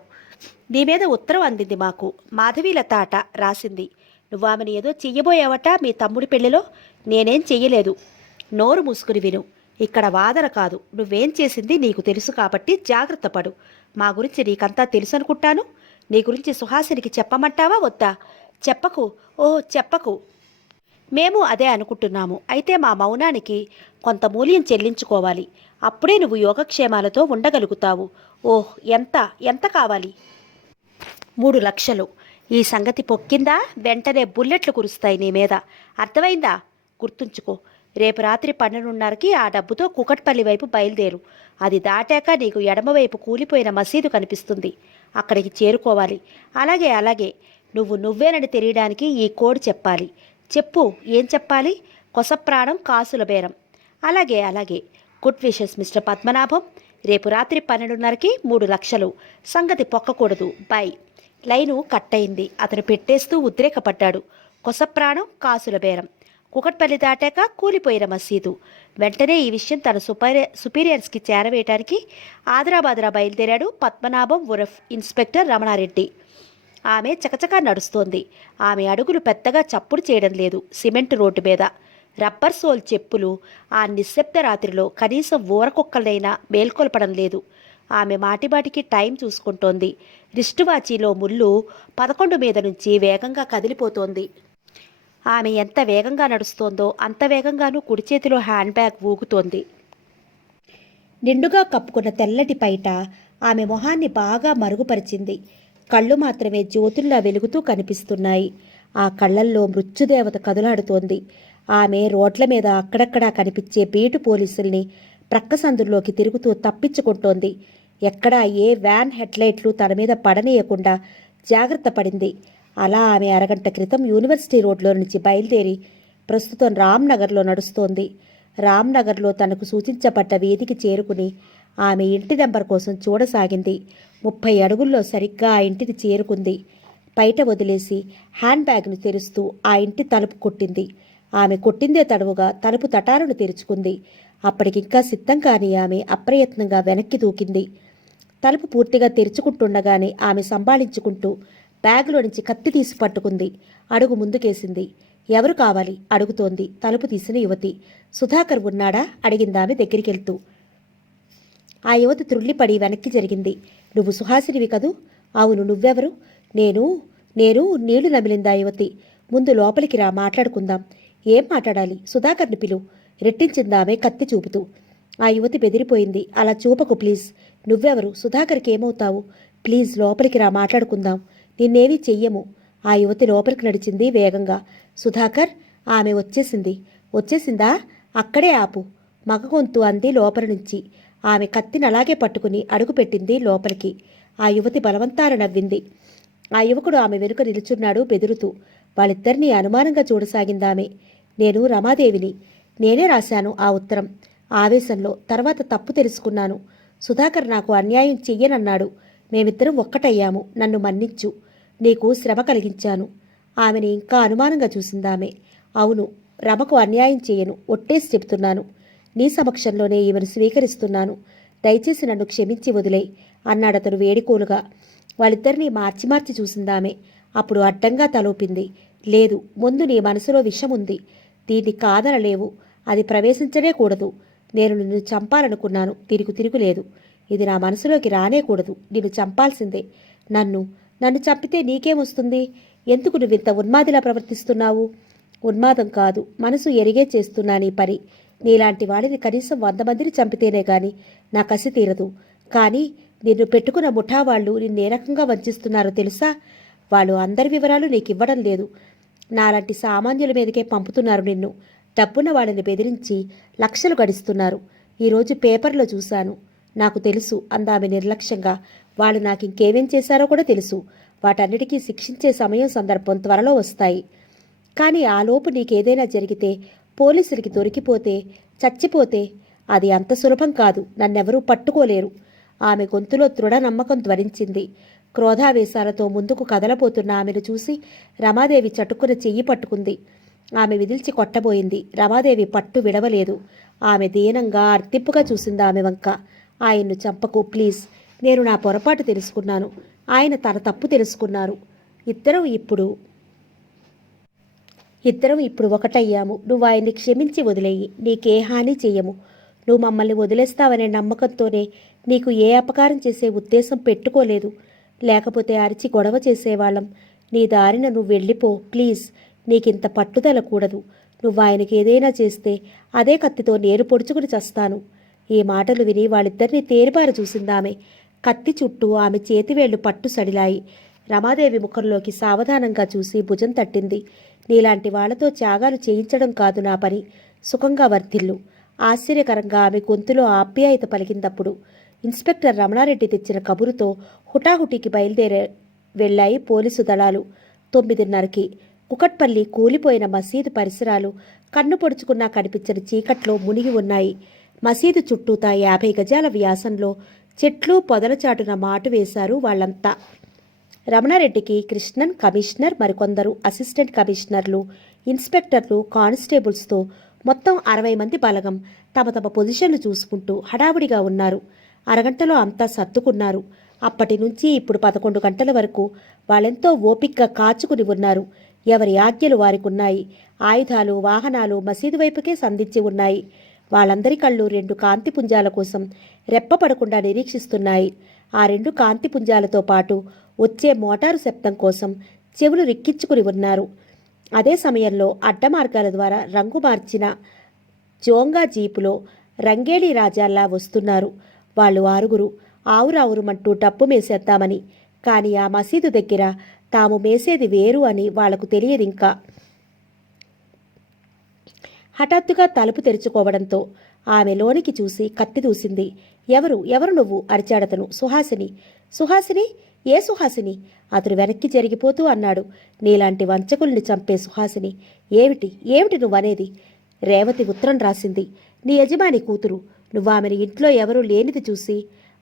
నీ మీద ఉత్తరం అందింది మాకు. మాధవీలత అట రాసింది. నువ్వామెను ఏదో చెయ్యబోయావట మీ తమ్ముడి పెళ్లిలో. నేనేం చెయ్యలేదు. నోరు మూసుకుని విను. ఇక్కడ వాదన కాదు. నువ్వేం చేసింది నీకు తెలుసు కాబట్టి జాగ్రత్త పడు. మా గురించి నీకంతా తెలుసు అనుకుంటాను. నీ గురించి సుహాసినికి చెప్పమంటావా వద్దా? చెప్పకు. ఓహ్ చెప్పకు. మేము అదే అనుకుంటున్నాము. అయితే మా మౌనానికి కొంత మూల్యం చెల్లించుకోవాలి. అప్పుడే నువ్వు యోగక్షేమాలతో ఉండగలుగుతావు. ఓహ్ ఎంత కావాలి? 3 లక్షలు. ఈ సంగతి పొక్కిందా వెంటనే బుల్లెట్లు కురుస్తాయి నీ మీద. అర్థమైందా? గుర్తుంచుకో. రేపు రాత్రి 12:30కి ఆ డబ్బుతో కుకట్పల్లి వైపు బయలుదేరు. అది దాటాక నీకు ఎడమవైపు కూలిపోయిన మసీదు కనిపిస్తుంది. అక్కడికి చేరుకోవాలి. అలాగే. నువ్వేనని తెలియడానికి ఈ కోడ్ చెప్పాలి. చెప్పు. ఏం చెప్పాలి? కొసప్రాణం కాసుల బేరం. అలాగే. Good wishes mister Padmanabham. రేపు రాత్రి 12:30కి 3 లక్షలు. సంగతి పొక్కకూడదు. బై. లైను కట్ అయింది. అతను పెట్టేస్తూ ఉద్రేకపడ్డాడు. కొసప్రాణం కాసుల బేరం. కుకట్పల్లి దాటాక కూలిపోయిన మసీదు. వెంటనే ఈ విషయం తన సుపీరియర్స్కి చేరవేయటానికి ఆదరాబాద్రా బయలుదేరాడు పద్మనాభం ఉరఫ్ ఇన్స్పెక్టర్ రమణారెడ్డి. ఆమె చకచకా నడుస్తోంది. ఆమె అడుగులు పెద్దగా చప్పుడు చేయడం లేదు. సిమెంట్ రోడ్డు మీద రబ్బర్ సోల్ చెప్పులు ఆ నిశ్శబ్ద రాత్రిలో కనీసం ఊరకుక్కలైనా మేల్కొల్పడం లేదు. ఆమె మాటిమాటికి టైం చూసుకుంటోంది. రిస్టు వాచీలో ముళ్ళు 11 మీద నుంచి వేగంగా కదిలిపోతోంది. ఆమె ఎంత వేగంగా నడుస్తోందో అంత వేగంగానూ కుడి చేతిలో హ్యాండ్ బ్యాగ్ ఊగుతోంది. నిండుగా కప్పుకున్న తెల్లటి పైట ఆమె మొహాన్ని బాగా మరుగుపరిచింది. కళ్ళు మాత్రమే జ్యోతుల్లా వెలుగుతూ కనిపిస్తున్నాయి. ఆ కళ్ళల్లో మృత్యుదేవత కదులాడుతోంది. ఆమె రోడ్ల మీద అక్కడక్కడా కనిపించే బీటు పోలీసుల్ని ప్రక్క సందుల్లోకి తిరుగుతూ తప్పించుకుంటోంది. ఎక్కడా ఏ వ్యాన్ హెడ్లైట్లు తన మీద పడనీయకుండా జాగ్రత్త పడింది. అలా ఆమె అరగంట క్రితం యూనివర్సిటీ రోడ్లో నుంచి బయలుదేరి ప్రస్తుతం రామ్నగర్లో నడుస్తోంది. రామ్నగర్లో తనకు సూచించబడ్డ వీధికి చేరుకుని ఆమె ఇంటి నెంబర్ కోసం చూడసాగింది. 30 అడుగుల్లో సరిగ్గా ఆ ఇంటిని చేరుకుంది. బయట వదిలేసి హ్యాండ్ బ్యాగ్ను తెరుస్తూ ఆ ఇంటి తలుపు కొట్టింది. ఆమె కొట్టిందే తడవుగా తలుపు తటాలను తెరుచుకుంది. అప్పటికింకా సిద్ధం కాని ఆమె అప్రయత్నంగా వెనక్కి దూకింది. తలుపు పూర్తిగా తెరుచుకుంటుండగానే ఆమె సంభాళించుకుంటూ బ్యాగులో నుంచి కత్తి తీసి పట్టుకుంది. అడుగు ముందుకేసింది. ఎవరు కావాలి అడుగుతోంది తలుపు తీసిన యువతి. సుధాకర్ ఉన్నాడా అడిగిందామె దగ్గరికెళ్తూ. ఆ యువతి త్రుళ్ళిపడి వెనక్కి జరిగింది. నువ్వు సుహాసినివి కదూ? అవును, నువ్వెవరు? నేను నీళ్లు నమిలిందా యువతి. ముందు లోపలికి రా, మాట్లాడుకుందాం. ఏం మాట్లాడాలి? సుధాకర్ని పిలు రెట్టించిందామె కత్తి చూపుతూ. ఆ యువతి బెదిరిపోయింది. అలా చూపకు ప్లీజ్. నువ్వెవరు? సుధాకర్కి ఏమవుతావు? ప్లీజ్ లోపలికి రా, మాట్లాడుకుందాం. నిన్నేమీ చెయ్యము. ఆ యువతి లోపలికి నడిచింది వేగంగా. సుధాకర్, ఆమె వచ్చేసిందా? అక్కడే ఆపు, మగ గొంతు అంది లోపల నుంచి. ఆమె కత్తిని అలాగే పట్టుకుని అడుగుపెట్టింది లోపలికి. ఆ యువతి బలవంతాన నవ్వింది. ఆ యువకుడు ఆమె వెనుక నిలుచున్నాడు బెదురుతూ. వాళ్ళిద్దరినీ అనుమానంగా చూడసాగిందామె. నేను రమాదేవిని. నేనే రాశాను ఆ ఉత్తరం ఆవేశంలో. తర్వాత తప్పు తెలుసుకున్నాను. సుధాకర్ నాకు అన్యాయం చెయ్యనన్నాడు. మేమిద్దరం ఒక్కటయ్యాము. నన్ను మన్నించు. నీకు శ్రమ కలిగించాను. ఆమెని ఇంకా అనుమానంగా చూసిందామె. అవును, రమకు అన్యాయం చేయను, ఒట్టేసి చెబుతున్నాను. నీ సమక్షంలోనే ఈమెను స్వీకరిస్తున్నాను. దయచేసి నన్ను క్షమించి వదిలేయ్ అన్నాడతను వేడికోలుగా. వాళ్ళిద్దరినీ మార్చి చూసిందామె. అప్పుడు అడ్డంగా తలూపింది. లేదు, ముందు నీ మనసులో విషం ఉంది. దీన్ని కాదనలేవు. అది ప్రవేశించనే కూడదు. నేను నిన్ను చంపాలనుకున్నాను. దీనికి తిరుగులేదు. ఇది నా మనసులోకి రానేకూడదు. నిన్ను చంపాల్సిందే. నన్ను చంపితే నీకేమొస్తుంది? ఎందుకు నువ్వింత ఉన్మాదిలా ప్రవర్తిస్తున్నావు? ఉన్మాదం కాదు, మనసు ఎరిగే చేస్తున్నా నీ పని. నీలాంటి వాడిని కనీసం 100 మందిని చంపితేనే గాని నా కసి తీరదు. కానీ నిన్ను పెట్టుకున్న ముఠా వాళ్ళు నిన్నే రకంగా వంచిస్తున్నారో తెలుసా? వాళ్ళు అందరి వివరాలు నీకివ్వడం లేదు. నాలాంటి సామాన్యుల మీదకే పంపుతున్నారు నిన్ను. డబ్బున్న వాళ్ళని బెదిరించి లక్షలు గడిస్తున్నారు. ఈరోజు పేపర్లో చూశాను. నాకు తెలుసు అందామె నిర్లక్ష్యంగా. వాళ్ళు నాకు ఇంకేమేం చేశారో కూడా తెలుసు. వాటన్నిటికీ శిక్షించే సమయం సందర్భం త్వరలో వస్తాయి. కానీ ఆలోపు నీకేదైనా జరిగితే, పోలీసులకి దొరికిపోతే, చచ్చిపోతే అది అంత సులభం కాదు. నన్నెవరూ పట్టుకోలేరు. ఆమె గొంతులో దృఢ నమ్మకం ధ్వనించింది. క్రోధావేశాలతో ముందుకు కదలపోతున్న ఆమెను చూసి రమాదేవి చటుక్కున చెయ్యి పట్టుకుంది. ఆమె విదిల్చి కొట్టబోయింది. రమాదేవి పట్టు విడవలేదు. ఆమె దీనంగా అర్తింపుగా చూసింది ఆమె వంక. ఆయన్ను చంపకు ప్లీజ్. నేను నా పొరపాటు తెలుసుకున్నాను. ఆయన తన తప్పు తెలుసుకున్నారు. ఇద్దరం ఇప్పుడు ఒకటయ్యాము. నువ్వు ఆయన్ని క్షమించి వదిలేయి. నీకే హాని చెయ్యము. నువ్వు మమ్మల్ని వదిలేస్తావనే నమ్మకంతోనే నీకు ఏ అపకారం చేసే ఉద్దేశం పెట్టుకోలేదు. లేకపోతే అరిచి గొడవ చేసేవాళ్ళం. నీ దారిన నువ్వు వెళ్ళిపో ప్లీజ్. నీకింత పట్టుదల కూడదు. నువ్వు ఆయనకి ఏదైనా చేస్తే అదే కత్తితో నేను పొడుచుకుని చస్తాను. ఈ మాటలు విని వాళ్ళిద్దరినీ తేరిపార చూసిందామె. కత్తి చుట్టూ ఆమె చేతివేళ్లు పట్టు సడిలాయి. రమాదేవి ముఖంలోకి సావధానంగా చూసి భుజం తట్టింది. నీలాంటి వాళ్లతో త్యాగాలు చేయించడం కాదు నా పని. సుఖంగా వర్ధిల్లు. ఆశ్చర్యకరంగా ఆమె గొంతులో ఆప్యాయత పలికిందప్పుడు. ఇన్స్పెక్టర్ రమణారెడ్డి తెచ్చిన కబురుతో హుటాహుటికి వెళ్ళాయి పోలీసు దళాలు. 9:30కి కుకట్పల్లి కూలిపోయిన మసీదు పరిసరాలు కన్ను పొడుచుకున్నా కనిపించని చీకట్లో మునిగి ఉన్నాయి. మసీదు చుట్టూతా 50 గజాల వ్యాసంలో చెట్లు పొదల చాటున మాటు వేశారు వాళ్లంతా. రమణారెడ్డికి కృష్ణన్, కమిషనర్, మరికొందరు అసిస్టెంట్ కమిషనర్లు ఇన్స్పెక్టర్లు, కానిస్టేబుల్స్తో మొత్తం 60 మంది బలగం తమ తమ పొజిషన్లు చూసుకుంటూ హడావుడిగా ఉన్నారు. అరగంటలో అంతా సర్దుకున్నారు. అప్పటి నుంచి ఇప్పుడు 11 గంటల వరకు వాళ్ళెంతో ఓపిగ్గా కాచుకుని ఉన్నారు. ఎవరి ఆజ్ఞలు వారికున్నాయి. ఆయుధాలు, వాహనాలు మసీదు వైపుకే సంధించి ఉన్నాయి. వాళ్ళందరి కళ్ళు 2 కాంతి పుంజాల కోసం రెప్పపడకుండా నిరీక్షిస్తున్నాయి. ఆ 2 కాంతి పుంజాలతో పాటు వచ్చే మోటారు శబ్దం కోసం చెవులు రిక్కించుకుని ఉన్నారు. అదే సమయంలో అడ్డమార్గాల ద్వారా రంగు మార్చిన జోంగా జీపులో రంగేలి రాజాల్లా వస్తున్నారు. వాళ్ళు 6 ఆవురావురుమంటూ డప్పు మేసేద్దామని. కానీ ఆ మసీదు దగ్గర తాము మేసేది వేరు అని వాళ్లకు తెలియదింకా. హఠాత్తుగా తలుపు తెరుచుకోవడంతో ఆమె లోనికి చూసి కత్తి దూసింది. ఎవరు ఎవరు నువ్వు అరిచాడతను. సుహాసిని. సుహాసిని? ఏ సుహాసిని? అతను వెనక్కి జరిగిపోతూ అన్నాడు. నీలాంటి వంచకుల్ని చంపే సుహాసిని. ఏమిటి ఏమిటి నువ్వనేది? రేవతి ఉత్తరం రాసింది. నీ యజమాని కూతురు. నువ్వామెను ఇంట్లో ఎవరూ లేనిది చూసి.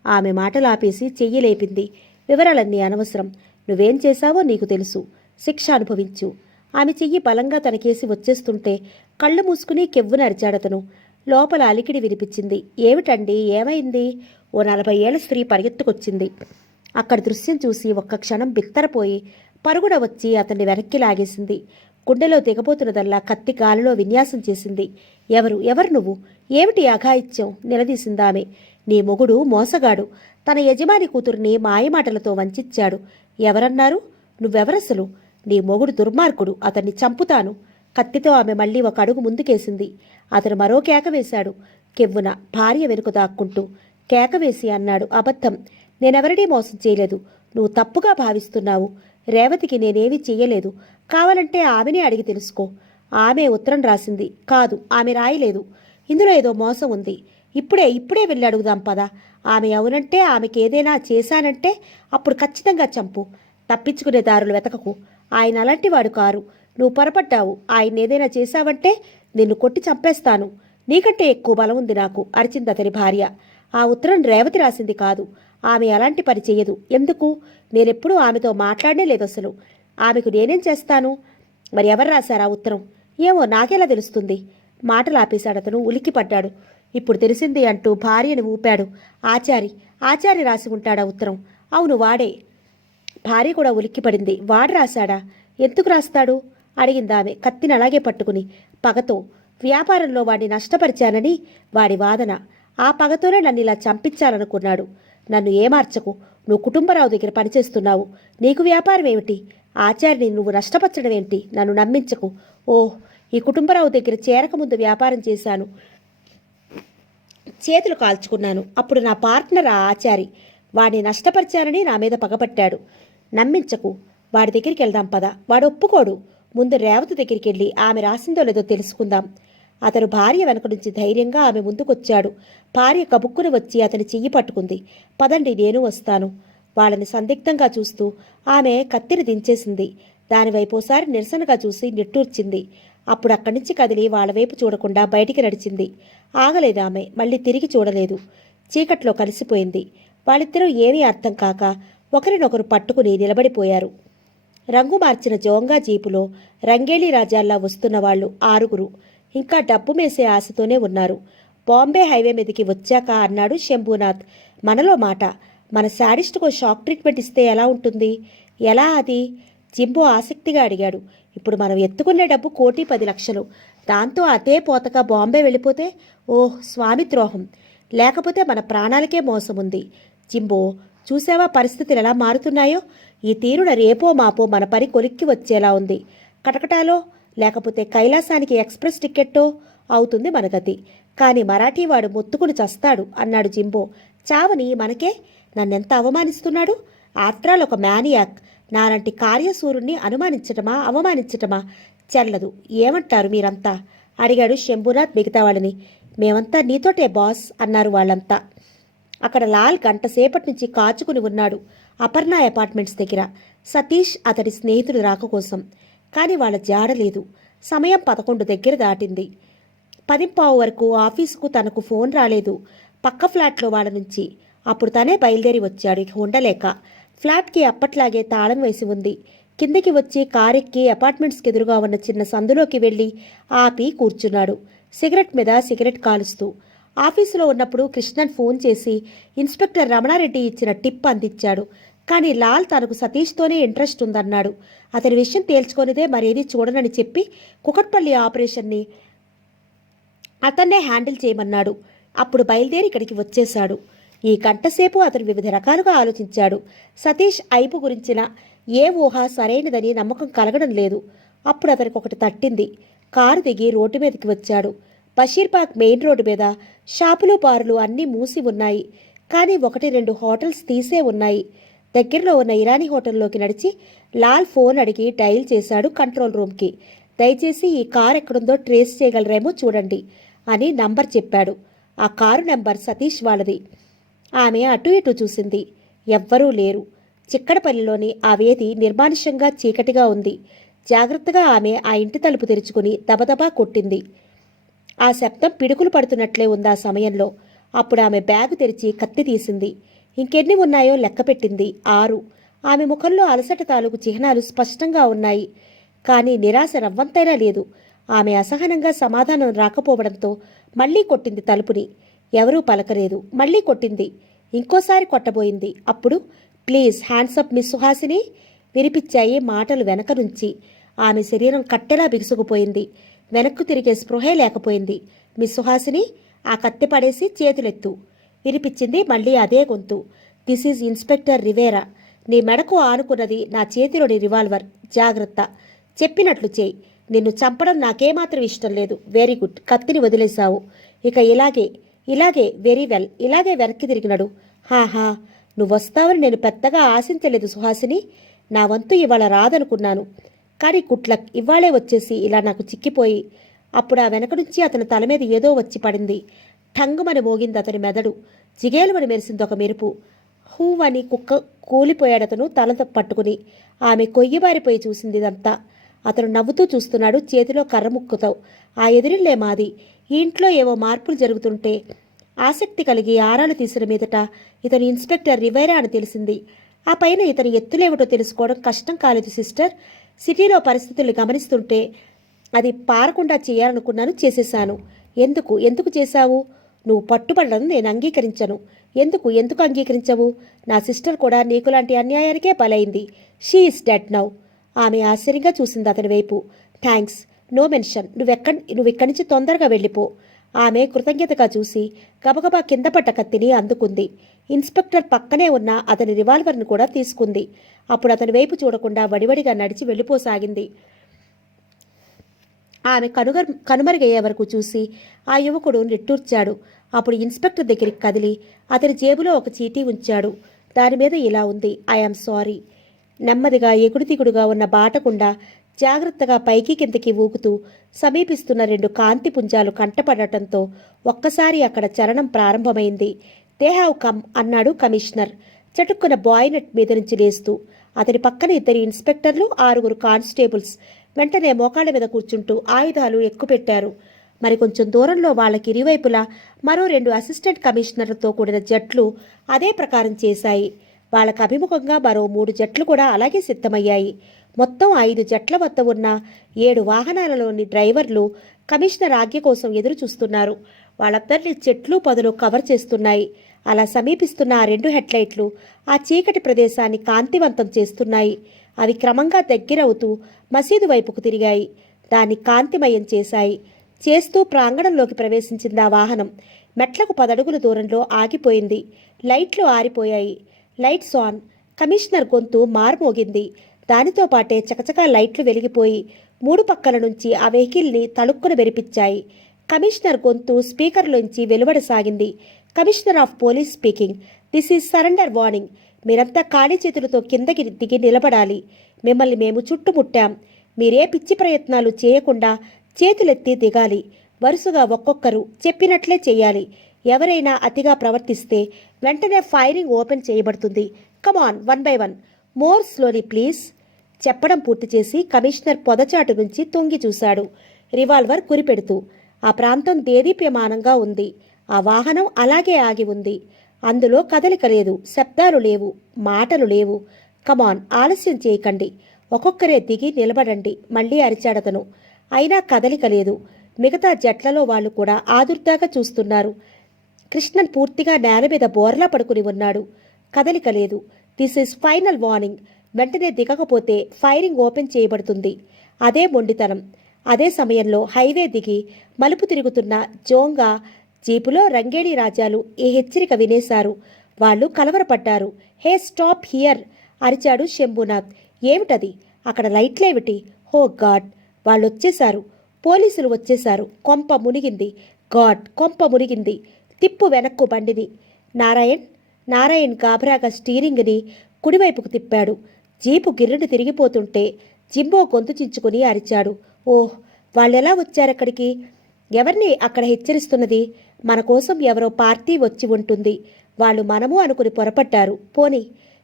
ఆమె మాటలాపేసి చెయ్యి లేపింది. వివరాలన్నీ అనవసరం. నువ్వేం చేశావో నీకు తెలుసు. శిక్ష అనుభవించు. ఆమె చెయ్యి బలంగా తనకేసి వచ్చేస్తుంటే కళ్ళు మూసుకుని కెవ్వున అరిచాడతను. లోపల అలికిడి వినిపించింది. ఏమిటండి, ఏమైంది? ఓ 40 ఏళ్ల స్త్రీ పరిగెత్తుకొచ్చింది. అక్కడ దృశ్యం చూసి ఒక్క క్షణం బిత్తరపోయి పరుగున వచ్చి అతన్ని వెనక్కి లాగేసింది. గుండెలో దిగబోతున్నదల్లా కత్తి గాలిలో విన్యాసం చేసింది. ఎవరు ఎవరు నువ్వు? ఏమిటి అఘాయిత్యం? నిలదీసిందామె. నీ మొగుడు మోసగాడు. తన యజమాని కూతుర్ని మాయమాటలతో వంచాడు. ఎవరన్నారు? నువ్వెవరసలు? నీ మొగుడు దుర్మార్గుడు. అతన్ని చంపుతాను. కత్తితో ఆమె మళ్ళీ ఒక అడుగు ముందుకేసింది. అతను మరో కేక వేశాడు. కెవ్వున భార్య వెనుక దాక్కుంటూ కేక వేసి అన్నాడు. అబద్ధం. నేనెవరినీ మోసం చేయలేదు. నువ్వు తప్పుగా భావిస్తున్నావు. రేవతికి నేనేమీ చెయ్యలేదు. కావాలంటే ఆమెనే అడిగి తెలుసుకో. ఆమె ఉత్తరం రాసింది. కాదు, ఆమె రాయలేదు. ఇందులో ఏదో మోసం ఉంది. ఇప్పుడే వెళ్ళి అడుగుదాం పదా. ఆమె అవునంటే, ఆమెకి ఏదైనా చేశానంటే అప్పుడు ఖచ్చితంగా చంపు. తప్పించుకునే దారులు వెతకకు. ఆయన అలాంటివాడు కారు. నువ్వు పొరపడ్డావు. ఆయన ఏదైనా చేశావంటే నిన్ను కొట్టి చంపేస్తాను. నీకంటే ఎక్కువ బలం ఉంది నాకు అరిచింది అతని భార్య. ఆ ఉత్తరం రేవతి రాసింది కాదు. ఆమె అలాంటి పని చెయ్యదు. ఎందుకు? నేనెప్పుడూ ఆమెతో మాట్లాడనే లేదు అసలు. ఆమెకు నేనేం చేస్తాను? మరి ఎవరు రాశారా ఉత్తరం? ఏమో, నాకెలా తెలుస్తుంది? మాటలాపేశాడతను. ఉలిక్కిపడ్డాడు. ఇప్పుడు తెలిసింది అంటూ భార్యని ఊపాడు. ఆచారి రాసి ఉంటాడా ఉత్తరం? అవును, వాడే. భార్య కూడా ఉలిక్కిపడింది. వాడు రాశాడా? ఎందుకు రాస్తాడు? అడిగిందామె కత్తిని అలాగే పట్టుకుని. పగతో. వ్యాపారంలో వాడిని నష్టపరిచానని వాడి వాదన. ఆ పగతోనే నన్ను ఇలా చంపించాలనుకున్నాడు. నన్ను ఏమార్చకు. నువ్వు కుటుంబరావు దగ్గర పనిచేస్తున్నావు. నీకు వ్యాపారం ఏమిటి? ఆచారిని నువ్వు నష్టపరచడం ఏంటి? నన్ను నమ్మించకు. ఓహ్, ఈ కుటుంబరావు దగ్గర చేరకముందు వ్యాపారం చేశాను. చేతులు కాల్చుకున్నాను. అప్పుడు నా పార్ట్నర్ ఆ ఆచారి. వాడిని నష్టపరిచానని నా మీద పగపట్టాడు. నమ్మించకు. వాడి దగ్గరికి వెళ్దాం పద. వాడు ఒప్పుకోడు. ముందు రేవతి దగ్గరికి వెళ్ళి ఆమె రాసిందో లేదో తెలుసుకుందాం. అతను భార్య వెనక నుంచి ధైర్యంగా ఆమె ముందుకొచ్చాడు. భార్య కబుక్కుని వచ్చి అతని చెయ్యి పట్టుకుంది. పదండి, నేను వస్తాను. వాళ్ళని సందిగ్ధంగా చూస్తూ ఆమె కత్తిని దించేసింది. దానివైపోసారి నిరసనగా చూసి నిట్టూర్చింది. అప్పుడు అక్కడి నుంచి కదిలి వాళ్ళ వైపు చూడకుండా బయటికి నడిచింది. ఆగలేదు ఆమె. మళ్ళీ తిరిగి చూడలేదు. చీకట్లో కలిసిపోయింది. వాళ్ళిద్దరూ ఏమీ అర్థం కాక ఒకరినొకరు పట్టుకుని నిలబడిపోయారు. రంగు మార్చిన జోంగా జీపులో రంగేలి రాజాల్లా వస్తున్న వాళ్ళు 6. ఇంకా డబ్బు మేసే ఆశతోనే ఉన్నారు. బాంబే హైవే మీదకి వచ్చాక అన్నాడు శంభూనాథ్ మనలో మాట. మన శాడిస్టుకో షాక్ ట్రీట్మెంట్ ఇస్తే ఎలా ఉంటుంది? ఎలా అది? జింబో ఆసక్తిగా అడిగాడు. ఇప్పుడు మనం ఎత్తుకునే డబ్బు 1,10,00,000. దాంతో అదే పోతగా బాంబే వెళ్ళిపోతే? ఓహ్, స్వామి ద్రోహం. లేకపోతే మన ప్రాణాలకే మోసముంది. జింబో, చూసావా పరిస్థితులు ఎలా మారుతున్నాయో? ఈ తీరున రేపో మాపో మన పని కొలిక్కి వచ్చేలా ఉంది. కటకటాలో లేకపోతే కైలాసానికి ఎక్స్ప్రెస్ టికెట్టో అవుతుంది మన గతి. కానీ మరాఠీవాడు మొత్తుకుని చస్తాడు అన్నాడు జింబో. చావని మనకే. నన్నెంత అవమానిస్తున్నాడు. ఆఫ్టర్ ఒక మ్యానియాక్. నాలాంటి కార్యసూరుణ్ణి అవమానించటమా? చెల్లదు. ఏమంటారు మీరంతా? అడిగాడు శంభునాథ్ మిగతా వాళ్ళని. మేమంతా నీతోటే బాస్ అన్నారు వాళ్ళంతా. అక్కడ లాల్ గంటసేపటి నుంచి కాచుకుని ఉన్నాడు అపర్ణ అపార్ట్మెంట్స్ దగ్గర. సతీష్ అతడి స్నేహితుడు రాక కోసం. కానీ వాళ్ళ జాడలేదు. సమయం 11 దగ్గర దాటింది. 10:15 వరకు ఆఫీసుకు తనకు ఫోన్ రాలేదు పక్క ఫ్లాట్లో వాళ్ళ నుంచి. అప్పుడు తనే బయలుదేరి వచ్చాడు ఇక ఉండలేక. ఫ్లాట్కి అప్పట్లాగే తాళం వేసి ఉంది. కిందికి వచ్చి కారెక్కి అపార్ట్మెంట్స్కి ఎదురుగా ఉన్న చిన్న సందులోకి వెళ్ళి ఆపి కూర్చున్నాడు, సిగరెట్ మీద సిగరెట్ కాలుస్తూ. ఆఫీసులో ఉన్నప్పుడు కృష్ణన్ ఫోన్ చేసి ఇన్స్పెక్టర్ రమణారెడ్డి ఇచ్చిన టిప్ అందించాడు. కానీ లాల్ తనకు సతీష్తోనే ఇంట్రెస్ట్ ఉందన్నాడు. అతని విషయం తేల్చుకొనిదే మరేది చూడనని చెప్పి కుకట్పల్లి ఆపరేషన్ని అతన్నే హ్యాండిల్ చేయమన్నాడు. అప్పుడు బయలుదేరి ఇక్కడికి వచ్చేశాడు. ఈ గంటసేపు అతను వివిధ రకాలుగా ఆలోచించాడు. సతీష్ ఐపు గురించిన ఏ ఊహ సరైనదని నమ్మకం కలగడం లేదు. అప్పుడు అతనికి ఒకటి తట్టింది. కారు దిగి రోడ్డు మీదకి వచ్చాడు. బషీర్బాగ్ మెయిన్ రోడ్డు మీద షాపులు బారులు అన్నీ మూసి ఉన్నాయి. కానీ 1-2 హోటల్స్ తీసే ఉన్నాయి. దగ్గరలో ఉన్న ఇరానీ హోటల్లోకి నడిచి లాల్ ఫోన్ అడిగి డైల్ చేశాడు కంట్రోల్ రూమ్కి. దయచేసి ఈ కారు ఎక్కడుందో ట్రేస్ చేయగలరేమో చూడండి అని నంబర్ చెప్పాడు. ఆ కారు నెంబర్ సతీష్ వాళ్ళది. ఆమె అటు ఇటు చూసింది. ఎవ్వరూ లేరు. చిక్కడపల్లిలోని ఆ వీధి నిర్మానుష్యంగా చీకటిగా ఉంది. జాగ్రత్తగా ఆమె ఆ ఇంటి తలుపు తెరుచుకుని దబదబా కొట్టింది. ఆ శబ్దం పిడుగులు పడుతున్నట్లే ఉంది ఆ సమయంలో. అప్పుడు ఆమె బ్యాగు తెరిచి కత్తి తీసింది. ఇంకెన్ని ఉన్నాయో లెక్క పెట్టింది. 6. ఆమె ముఖంలో అలసట తాలూకు చిహ్నాలు స్పష్టంగా ఉన్నాయి. కానీ నిరాశ రవ్వంతైనా లేదు. ఆమె అసహనంగా సమాధానం రాకపోవడంతో మళ్లీ కొట్టింది తలుపుని. ఎవరూ పలకలేదు. మళ్లీ కొట్టింది. ఇంకోసారి కొట్టబోయింది. అప్పుడు ప్లీజ్ హ్యాండ్సప్ మిస్ సుహాసిని వినిపించాయి మాటలు వెనక నుంచి. ఆమె శరీరం కట్టెలా బిగుసుకుపోయింది. వెనక్కు తిరిగే స్పృహే లేకపోయింది. మిస్ సుహాసిని, ఆ కత్తి పడేసి చేతులెత్తు వినిపించింది మళ్ళీ అదే గొంతు. This is inspector Rivera. నీ మెడకు ఆనుకున్నది నా చేతిలోని రివాల్వర్. జాగ్రత్త. చెప్పినట్లు చేయి. నిన్ను చంపడం నాకేమాత్రం ఇష్టం లేదు. Very good. కత్తిని వదిలేశావు. ఇక ఇలాగే వెరీ వెల్. ఇలాగే వెనక్కి తిరిగినడు. హాహా, నువ్వొస్తావని నేను పెద్దగా ఆశించలేదు సుహాసిని. నా వంతు ఇవాళ రాదనుకున్నాను. కానీ కుట్లక్ ఇవాళే వచ్చేసి ఇలా నాకు చిక్కిపోయి. అప్పుడు ఆ వెనక నుంచి అతని తల మీద ఏదో వచ్చి పడింది. ఠంగుమని మోగింది అతని మెదడు. జిగేలుమని మెరిసింది ఒక మెరుపు. హూ అని కుక్క కూలిపోయాడతను తల పట్టుకుని. ఆమె కొయ్యిబారిపోయి చూసింది ఇదంతా. అతను నవ్వుతూ చూస్తున్నాడు, చేతిలో కర్ర ముక్కుతో. ఆ ఎదురిల్లే మాది. ఈ ఇంట్లో ఏవో మార్పులు జరుగుతుంటే ఆసక్తి కలిగి ఆరాలు తీసిన మీదట ఇతను ఇన్స్పెక్టర్ రివేరా అని తెలిసింది. ఆ పైన ఇతని ఎత్తులేమిటో తెలుసుకోవడం కష్టం కాలేదు సిస్టర్. సిటీలో పరిస్థితుల్ని గమనిస్తుంటే అది పారకుండా చేయాలనుకున్నాను, చేసేశాను. ఎందుకు చేశావు? నువ్వు పట్టుబడడం నేను అంగీకరించను. ఎందుకు అంగీకరించవు? నా సిస్టర్ కూడా నీకులాంటి అన్యాయానికే బలైంది. She is dead now. ఆమె ఆశ్చర్యంగా చూసింది అతని వైపు. Thanks, no mention. నువ్విక్కడి నుంచి తొందరగా వెళ్ళిపో. ఆమె కృతజ్ఞతగా చూసి గబగబా కింద పడ్డ కత్తిని అందుకుంది. ఇన్స్పెక్టర్ పక్కనే ఉన్న అతని రివాల్వర్ను కూడా తీసుకుంది. అప్పుడు అతని వైపు చూడకుండా వడివడిగా నడిచి వెళ్ళిపోసాగింది. ఆమె కనుమరుగయ్యే వరకు చూసి ఆ యువకుడు నిట్టూర్చాడు. అప్పుడు ఇన్స్పెక్టర్ దగ్గరికి కదిలి అతని జేబులో ఒక చీటీ ఉంచాడు. దానిమీద ఇలా ఉంది: ఐఆమ్ సారీ. నెమ్మదిగా ఎగుడుదిగుడుగా ఉన్న బాటకుండా జాగ్రత్తగా పైకి కిందకి ఊగుతూ సమీపిస్తున్న 2 కాంతి పుంజాలు కంటపడటంతో ఒక్కసారి అక్కడ చలనం ప్రారంభమైంది. దే హ్యావ్ కమ్ అన్నాడు కమిషనర్ చటుక్కున బాయ్నెట్ మీద నుంచి లేస్తూ. అతని పక్కన 2 ఇన్స్పెక్టర్లు, 6 కానిస్టేబుల్స్ వెంటనే మోకాళ్ళ మీద కూర్చుంటూ ఆయుధాలు ఎక్కుపెట్టారు. మరి కొంచెం దూరంలో వాళ్ళకి ఇరువైపులా మరో 2 అసిస్టెంట్ కమిషనర్లతో కూడిన జట్లు అదే ప్రకారం చేశాయి. వాళ్ళకు అభిముఖంగా మరో 3 జట్లు కూడా అలాగే సిద్ధమయ్యాయి. మొత్తం 5 జట్ల వద్ద ఉన్న 7 వాహనాలలోని డ్రైవర్లు కమిషనర్ ఆజ్ఞ కోసం ఎదురు చూస్తున్నారు. వాళ్ళందరినీ చెట్లు పొదలు కవర్ చేస్తున్నాయి. అలా సమీపిస్తున్న ఆ 2 హెడ్లైట్లు ఆ చీకటి ప్రదేశాన్ని కాంతివంతం చేస్తున్నాయి. అవి క్రమంగా దగ్గరవుతూ మసీదు వైపుకు తిరిగాయి. దాన్ని కాంతిమయం చేస్తూ ప్రాంగణంలోకి ప్రవేశించింది ఆ వాహనం. మెట్లకు 10 అడుగుల దూరంలో ఆగిపోయింది. లైట్లు ఆరిపోయాయి. Lights on. కమిషనర్ గొంతు మార్మోగింది. దానితో పాటే చకచకా లైట్లు వెలిగిపోయి 3 పక్కల నుంచి ఆ వెహికల్ని తళుక్కున వెరిపించాయి. కమిషనర్ గొంతు స్పీకర్లోంచి వెలువడసాగింది. Commissioner of police speaking. This is surrender warning. మీరంతా ఖాళీ చేతులతో కిందకి దిగి నిలబడాలి. మిమ్మల్ని మేము చుట్టుముట్టాం. మీరే పిచ్చి ప్రయత్నాలు చేయకుండా చేతులెత్తి దిగాలి. వరుసగా ఒక్కొక్కరు చెప్పినట్లే చేయాలి. ఎవరైనా అతిగా ప్రవర్తిస్తే వెంటనే ఫైరింగ్ ఓపెన్ చేయబడుతుంది. కమాన్, 1 by 1. More slowly please. చెప్పడం పూర్తి చేసి కమిషనర్ పొదచాటు నుంచి తొంగి చూశాడు, రివాల్వర్ కురిపెడుతూ. ఆ ప్రాంతం దేదీప్యమానంగా ఉంది. ఆ వాహనం అలాగే ఆగి ఉంది. అందులో కదలిక లేదు, శబ్దాలు లేవు, మాటలు లేవు. కమాన్, ఆలస్యం చేయకండి. ఒక్కొక్కరే దిగి నిలబడండి మళ్ళీ అరిచాడతను. అయినా కదలిక లేదు. మిగతా జట్లలో వాళ్ళు కూడా ఆదుర్దాగా చూస్తున్నారు. కృష్ణన్ పూర్తిగా నేల మీద బోర్లా పడుకుని ఉన్నాడు. కదలిక లేదు. This is final warning. వెంటనే దిగకపోతే ఫైరింగ్ ఓపెన్ చేయబడుతుంది. అదే మొండితనం. అదే సమయంలో హైవే దిగి మలుపు తిరుగుతున్న జోంగా జీపులో రంగేడి రాజాలు ఈ హెచ్చరిక వినేశారు. వాళ్ళు కలవరపడ్డారు. హే స్టాప్ హియర్ అరిచాడు శంభునాథ్. ఏమిటది? అక్కడ లైట్లేమిటి? హో గాడ్, వాళ్ళొచ్చేశారు. పోలీసులు వచ్చేశారు. కొంప మునిగింది. గాడ్, కొంప మునిగింది. తిప్పు వెనక్కు బండిని. నారాయణ్ గాభరాగా స్టీరింగ్ని కుడివైపుకు తిప్పాడు. జీపు గిర్రును తిరిగిపోతుంటే జింబో గొంతు చించుకుని అరిచాడు. ఓహ్, వాళ్ళెలా వచ్చారక్కడికి? ఎవరిని అక్కడ హెచ్చరిస్తున్నది? మన కోసం ఎవరో పార్టీ వచ్చి ఉంటుంది. వాళ్ళు మనము అనుకుని పొరపడ్డారు. పోని.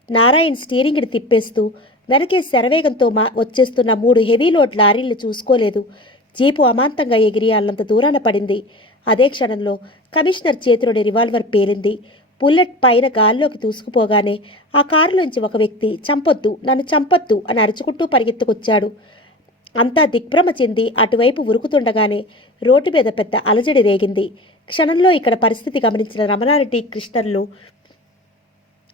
నారాయణ్ స్టీరింగ్ని తిప్పేస్తూ వెనకే శరవేగంతో వచ్చేస్తున్న 3 హెవీ లోడ్ లారీల్ని చూసుకోలేదు. జీపు అమాంతంగా ఎగిరి అల్లంత దూరాన పడింది. అదే క్షణంలో కమిషనర్ చేతిలోని రివాల్వర్ పేలింది. బుల్లెట్ పైన గాల్లోకి దూసుకుపోగానే ఆ కారులోంచి ఒక వ్యక్తి చంపొద్దు, నన్ను చంపొద్దు అని అరుచుకుంటూ పరిగెత్తుకొచ్చాడు. అంతా దిగ్భ్రమ చెంది అటువైపు ఉరుకుతుండగానే రోడ్డు మీద పెద్ద అలజడి రేగింది. క్షణంలో ఇక్కడ పరిస్థితి గమనించిన రమణారెడ్డి కృష్ణన్లు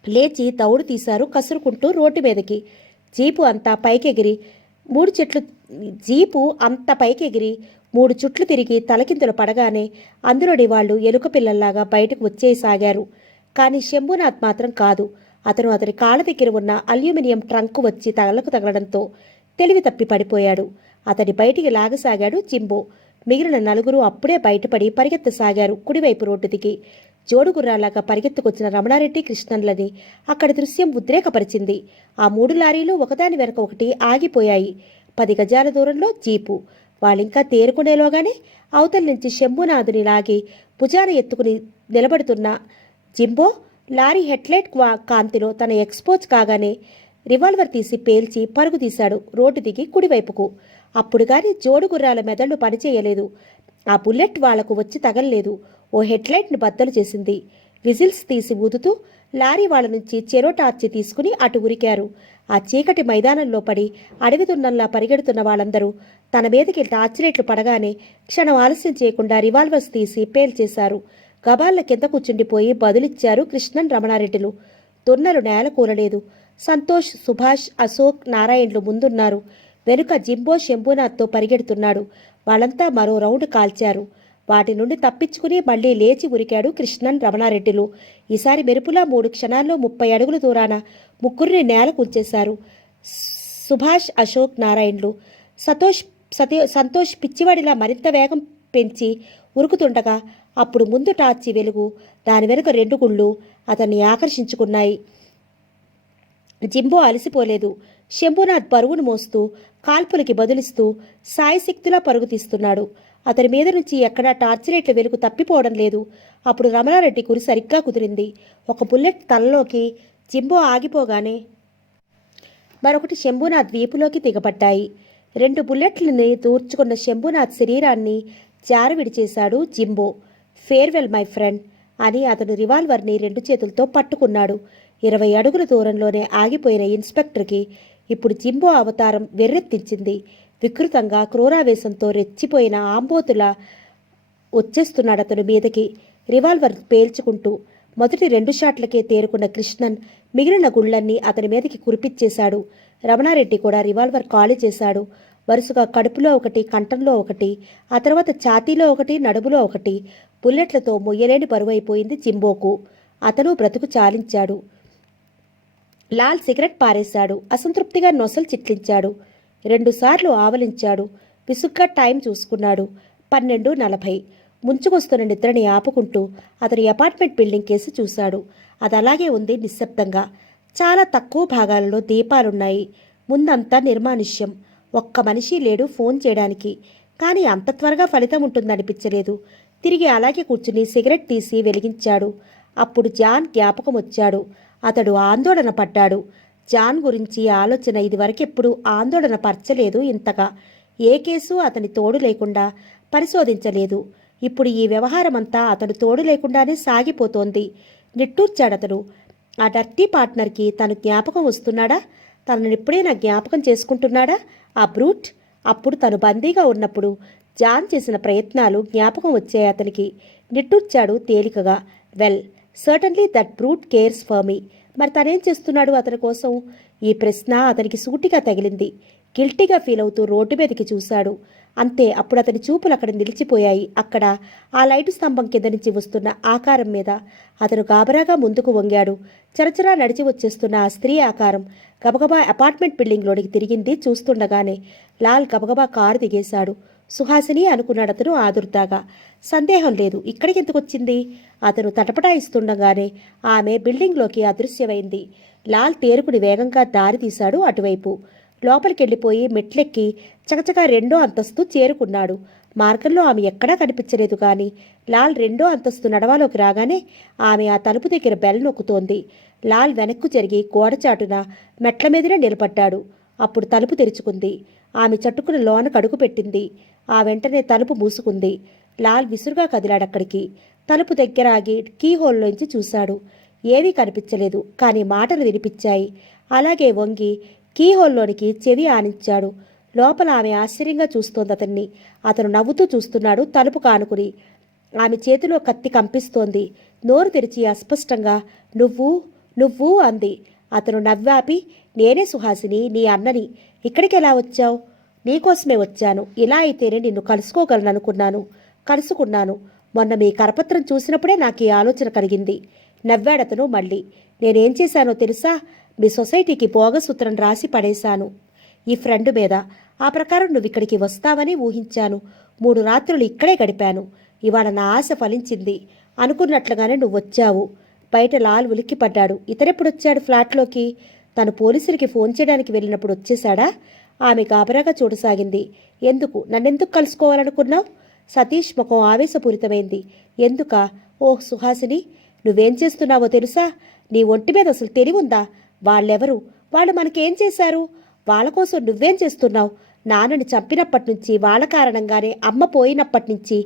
లేచి దౌడు తీశారు కసురుకుంటూ రోడ్డు మీదకి. జీపు అంత పైకెగిరి 3 చుట్లు తిరిగి తలకిందులు పడగానే అందులోని వాళ్ళు ఎలుక పిల్లల్లాగా బయటకు వచ్చేసాగారు. కానీ శంభునాథ్ మాత్రం కాదు. అతని కాళ్ళ దగ్గర ఉన్న అల్యూమినియం ట్రంకు వచ్చి తగలడంతో తెలివి తప్పి పడిపోయాడు. అతని బయటికి లాగసాగాడు జింబో. మిగిలిన 4 అప్పుడే బయటపడి పరిగెత్తసాగారు కుడివైపు రోడ్డు దిగి. జోడుగుర్రాలాగా పరిగెత్తుకొచ్చిన రమణారెడ్డి కృష్ణన్లని అక్కడి దృశ్యం ఉద్రేకపరిచింది. ఆ 3 లారీలు ఒకదాని వెనక ఒకటి ఆగిపోయాయి. 10 గజాల దూరంలో జీపు. వాళ్ళింకా తేరుకునేలోగానే అవతల నుంచి శంభునాథుని లాగి భుజాన ఎత్తుకుని నిలబడుతున్న జింబో లారీ హెడ్లైట్ కాంతిలో తన ఎక్స్పోజ్ కాగానే రివాల్వర్ తీసి పేల్చి పరుగు తీశాడు రోడ్డు దిగి కుడివైపుకు. అప్పుడు గాని జోడుగుర్రాల మెదళ్లు పనిచేయలేదు. ఆ బుల్లెట్ వాళ్లకు వచ్చి తగలలేదు. ఓ హెడ్లైట్ను బద్దలు చేసింది. విజిల్స్ తీసి ఊదుతూ లారీ వాళ్ళ నుంచి చెరో టార్చి తీసుకుని అటు ఉరికారు. ఆ చీకటి మైదానంలో పడి అడవి దున్నంలా పరిగెడుతున్న వాళ్ళందరూ తన మీదకి టార్చ్ లైట్లు పడగానే క్షణం ఆలస్యం చేయకుండా రివాల్వర్స్ తీసి పేల్చేశారు. గబాల్ల కింద కూర్చుండిపోయి బదులిచ్చారు కృష్ణన్ రమణారెడ్డిలు. దున్నలు నేల కూలలేదు. సంతోష్, సుభాష్, అశోక్, నారాయణ్లు ముందున్నారు. వెనుక జింబో శంభునాథ్తో పరిగెడుతున్నాడు. వాళ్ళంతా మరో రౌండ్ కాల్చారు. వాటి నుండి తప్పించుకుని మళ్లీ లేచి ఉరికాడు కృష్ణన్ రమణారెడ్డిలు. ఈసారి మెరుపులా 3 క్షణాల్లో 30 అడుగుల దూరాన 3 నేల కూల్చేశారు. సుభాష్, అశోక్, నారాయణ్లు. సంతోష్ పిచ్చివాడిలా మరింత వేగం పెంచి ఉరుకుతుండగా అప్పుడు ముందు టార్చి వెలుగు, దాని వెనుక 2 గుళ్ళు అతన్ని ఆకర్షించుకున్నాయి. జింబో అలసిపోలేదు. శంభునాథ్ బరువును మోస్తూ కాల్పులకి బదులిస్తూ సాయశక్తిలా పరుగు తీస్తున్నాడు. అతని మీద నుంచి ఎక్కడా టార్చ్ లైట్ల వెలుగు తప్పిపోవడం లేదు. అప్పుడు రమణారెడ్డి గురి సరిగ్గా కుదిరింది. ఒక బుల్లెట్ తలలోకి జింబో ఆగిపోగానే మరొకటి శంభునాథ్ వీపులోకి దిగబడ్డాయి. 2 బుల్లెట్లని దూర్చుకున్న శంభునాథ్ శరీరాన్ని జారవిడిచేశాడు జింబో. ఫేర్వెల్ మై ఫ్రెండ్ అని అతను రివాల్వర్ని 2 చేతులతో పట్టుకున్నాడు. 20 అడుగుల దూరంలోనే ఆగిపోయిన ఇన్స్పెక్టర్కి ఇప్పుడు జింబో అవతారం వెర్రెత్తించింది. వికృతంగా క్రూరావేశంతో రెచ్చిపోయిన ఆంబోతులా వచ్చేస్తున్నాడు అతను మీదకి, రివాల్వర్ పేల్చుకుంటూ. మొదటి 2 షాట్లకే తేరుకున్న కృష్ణన్ మిగిలిన గుళ్లన్నీ అతని మీదకి కురిపిచ్చేశాడు. రమణారెడ్డి కూడా రివాల్వర్ ఖాళీ చేశాడు. వరుసగా కడుపులో ఒకటి, కంఠంలో ఒకటి, ఆ తర్వాత ఛాతీలో ఒకటి, నడుములో ఒకటి. బుల్లెట్లతో మొయ్యలేని బరువైపోయింది జింబోకు. అతను బ్రతుకు చాలించాడు. లాల్ సిగరెట్ పారేశాడు. అసంతృప్తిగా నొసలు చిట్లించాడు. 2 సార్లు ఆవలించాడు. విసుగ్గా టైం చూసుకున్నాడు. 12:40. ముంచుకొస్తున్న నిద్రని ఆపుకుంటూ అతని అపార్ట్మెంట్ బిల్డింగ్ కేసి చూశాడు. అది అలాగే ఉంది నిశ్శబ్దంగా. చాలా తక్కువ భాగాలలో దీపాలున్నాయి. ముందంతా నిర్మానుష్యం. ఒక్క మనిషి లేడు ఫోన్ చేయడానికి. కానీ అంత త్వరగా ఫలితం ఉంటుందనిపించలేదు. తిరిగి అలాగే కూర్చుని సిగరెట్ తీసి వెలిగించాడు. అప్పుడు జాన్ జ్ఞాపకం వచ్చాడు. అతడు ఆందోళన పడ్డాడు. జాన్ గురించి ఆలోచన ఇదివరకెప్పుడు ఆందోళన పరచలేదు ఇంతగా. ఏ కేసు అతని తోడు లేకుండా పరిశోధించలేదు. ఇప్పుడు ఈ వ్యవహారమంతా అతడు తోడు లేకుండానే సాగిపోతోంది. నిట్టూర్చాడతడు. ఆ డర్టీ పార్ట్నర్కి తను జ్ఞాపకం వస్తున్నాడా? తనని ఎప్పుడైనా జ్ఞాపకం చేసుకుంటున్నాడా ఆ బ్రూట్? అప్పుడు తను బందీగా ఉన్నప్పుడు జాన్ చేసిన ప్రయత్నాలు జ్ఞాపకం వచ్చాయి అతనికి. నిట్టూర్చాడు తేలికగా. Well, certainly that brute cares for me. మరి తనేం చేస్తున్నాడు అతని కోసం? ఈ ప్రశ్న అతనికి సూటిగా తగిలింది. గిల్టీగా ఫీల్ అవుతూ రోడ్డు మీదకి చూశాడు. అంతే, అప్పుడు అతని చూపులు అక్కడ నిలిచిపోయాయి. అక్కడ ఆ లైటు స్తంభం కింద నుంచి వస్తున్న ఆకారం మీద అతను గాబరాగా ముందుకు వంగాడు. చరచరా నడిచి వచ్చేస్తున్న ఆ స్త్రీ ఆకారం గబగబా అపార్ట్మెంట్ బిల్డింగ్లోనికి తిరిగింది. చూస్తుండగానే లాల్ గబగబా కారు దిగేశాడు. సుహాసిని అనుకున్నాడు అతను ఆదుర్దాగా. సందేహం లేదు, ఇక్కడికి ఎందుకు వచ్చింది? అతను తటపటాయిస్తుండగానే ఆమె బిల్డింగ్లోకి అదృశ్యమైంది. లాల్ తేరుకుని వేగంగా దారి తీశాడు అటువైపు. లోపలికెళ్ళిపోయి మెట్లెక్కి చకచకా 2వ అంతస్తు చేరుకున్నాడు. మార్గంలో ఆమె ఎక్కడా కనిపించలేదు. కానీ లాల్ 2వ అంతస్తు నడవాలోకి రాగానే ఆమె ఆ తలుపు దగ్గర బెల్ నొక్కుతోంది. లాల్ వెనక్కు జరిగి గోడచాటున మెట్ల మీదనే నిలబడ్డాడు. అప్పుడు తలుపు తెరుచుకుంది. ఆమె చట్టుకున లోన కడుగు పెట్టింది. ఆ వెంటనే తలుపు మూసుకుంది. లాల్ విసురుగా కదిలాడక్కడికి. తలుపు దగ్గర ఆగి కీ హోల్లోంచి చూశాడు. ఏవీ కనిపించలేదు, కానీ మాటలు వినిపించాయి. అలాగే వంగి కీ హోల్లోనికి చెవి ఆనించాడు. లోపల ఆమె ఆశ్చర్యంగా చూస్తోంది అతన్ని. అతను నవ్వుతూ చూస్తున్నాడు తలుపు కానుకుని. ఆమె చేతిలో కత్తి కంపిస్తోంది. నోరు తెరిచి అస్పష్టంగా నువ్వు నువ్వు అంది. అతను నవ్వాపి, నేనే సుహాసిని, నీ అన్నని. ఇక్కడికి ఎలా వచ్చావు? నీకోసమే వచ్చాను. ఇలా అయితేనే నిన్ను కలుసుకోగలననుకున్నాను. కలుసుకున్నాను. మొన్న మీ కరపత్రం చూసినప్పుడే నాకు ఈ ఆలోచన కలిగింది. నవ్వాడతను మళ్ళీ. నేనేం చేశానో తెలుసా? మీ సొసైటీకి భోగసూత్రం రాసి పడేశాను ఈ ఫ్రెండ్ మీద. ఆ ప్రకారం నువ్వు ఇక్కడికి వస్తావని ఊహించాను. 3 రాత్రులు ఇక్కడే గడిపాను. ఇవాళ నా ఆశ ఫలించింది. అనుకున్నట్లుగానే నువ్వు వచ్చావు. బయట లాల్ ఉలిక్కిపడ్డాడు. ఇతరెప్పుడొచ్చాడు ఫ్లాట్లోకి? తను పోలీసులకి ఫోన్ చేయడానికి వెళ్ళినప్పుడు వచ్చేశాడా? ఆమె గాబరాగా చూడసాగింది. ఎందుకు? నన్నెందుకు కలుసుకోవాలనుకున్నావు? సతీష్ ముఖం ఆవేశపూరితమైంది. ఎందుకా? ఓహ్ సుహాసిని, నువ్వేం చేస్తున్నావో తెలుసా? నీ ఒంటి మీద అసలు తెలివుందా? వాళ్ళెవరు? వాళ్ళు మనకేం చేశారు? వాళ్ళ కోసం నువ్వేం చేస్తున్నావు? నాన్నని చంపినప్పటినుంచి, వాళ్ళ కారణంగానే అమ్మ పోయినప్పటినుంచి,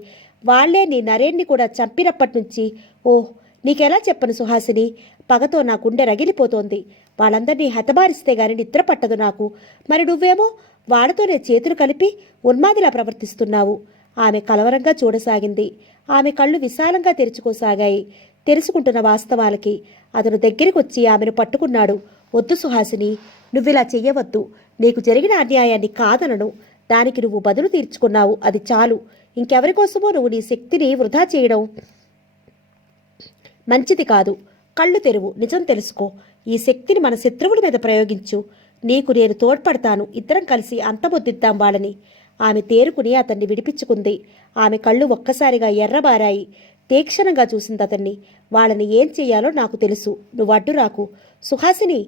వాళ్లే నీ నరేన్ని కూడా చంపినప్పటినుంచి. ఓహ్, నీకెలా చెప్పను సుహాసిని? పగతో నా గుండె రగిలిపోతోంది. వాళ్ళందరినీ హతబారిస్తే గాని నిద్ర పట్టదు నాకు. మరి నువ్వేమో వాళ్ళతోనే చేతులు కలిపి ఉన్మాదిలా ప్రవర్తిస్తున్నావు. ఆమె కలవరంగా చూడసాగింది. ఆమె కళ్ళు విశాలంగా తెరుచుకోసాగాయి. తెలుసుకుంటున్న వాస్తవాలకి అతను దగ్గరికొచ్చి ఆమెను పట్టుకున్నాడు. వద్దు సుహాసిని, నువ్విలా చెయ్యవద్దు. నీకు జరిగిన అన్యాయాన్ని కాదనను. దానికి నువ్వు బదులు తీర్చుకున్నావు, అది చాలు. ఇంకెవరి కోసమో నువ్వు నీ శక్తిని వృధా చేయడం మంచిది కాదు. కళ్ళు తెరువు, నిజం తెలుసుకో. ఈ శక్తిని మన శత్రువుల మీద ప్రయోగించు. నీకు నేను తోడ్పడతాను. ఇద్దరం కలిసి అంతమొద్దిద్దాం వాళ్ళని. ఆమె తేరుకుని అతన్ని విడిపించుకుంది. ఆమె కళ్ళు ఒక్కసారిగా ఎర్రబారాయి. తీక్షణంగా చూసింది అతన్ని. వాళ్ళని ఏం చెయ్యాలో నాకు తెలుసు. నువ్వు అడ్డురాకు సుహాసిని,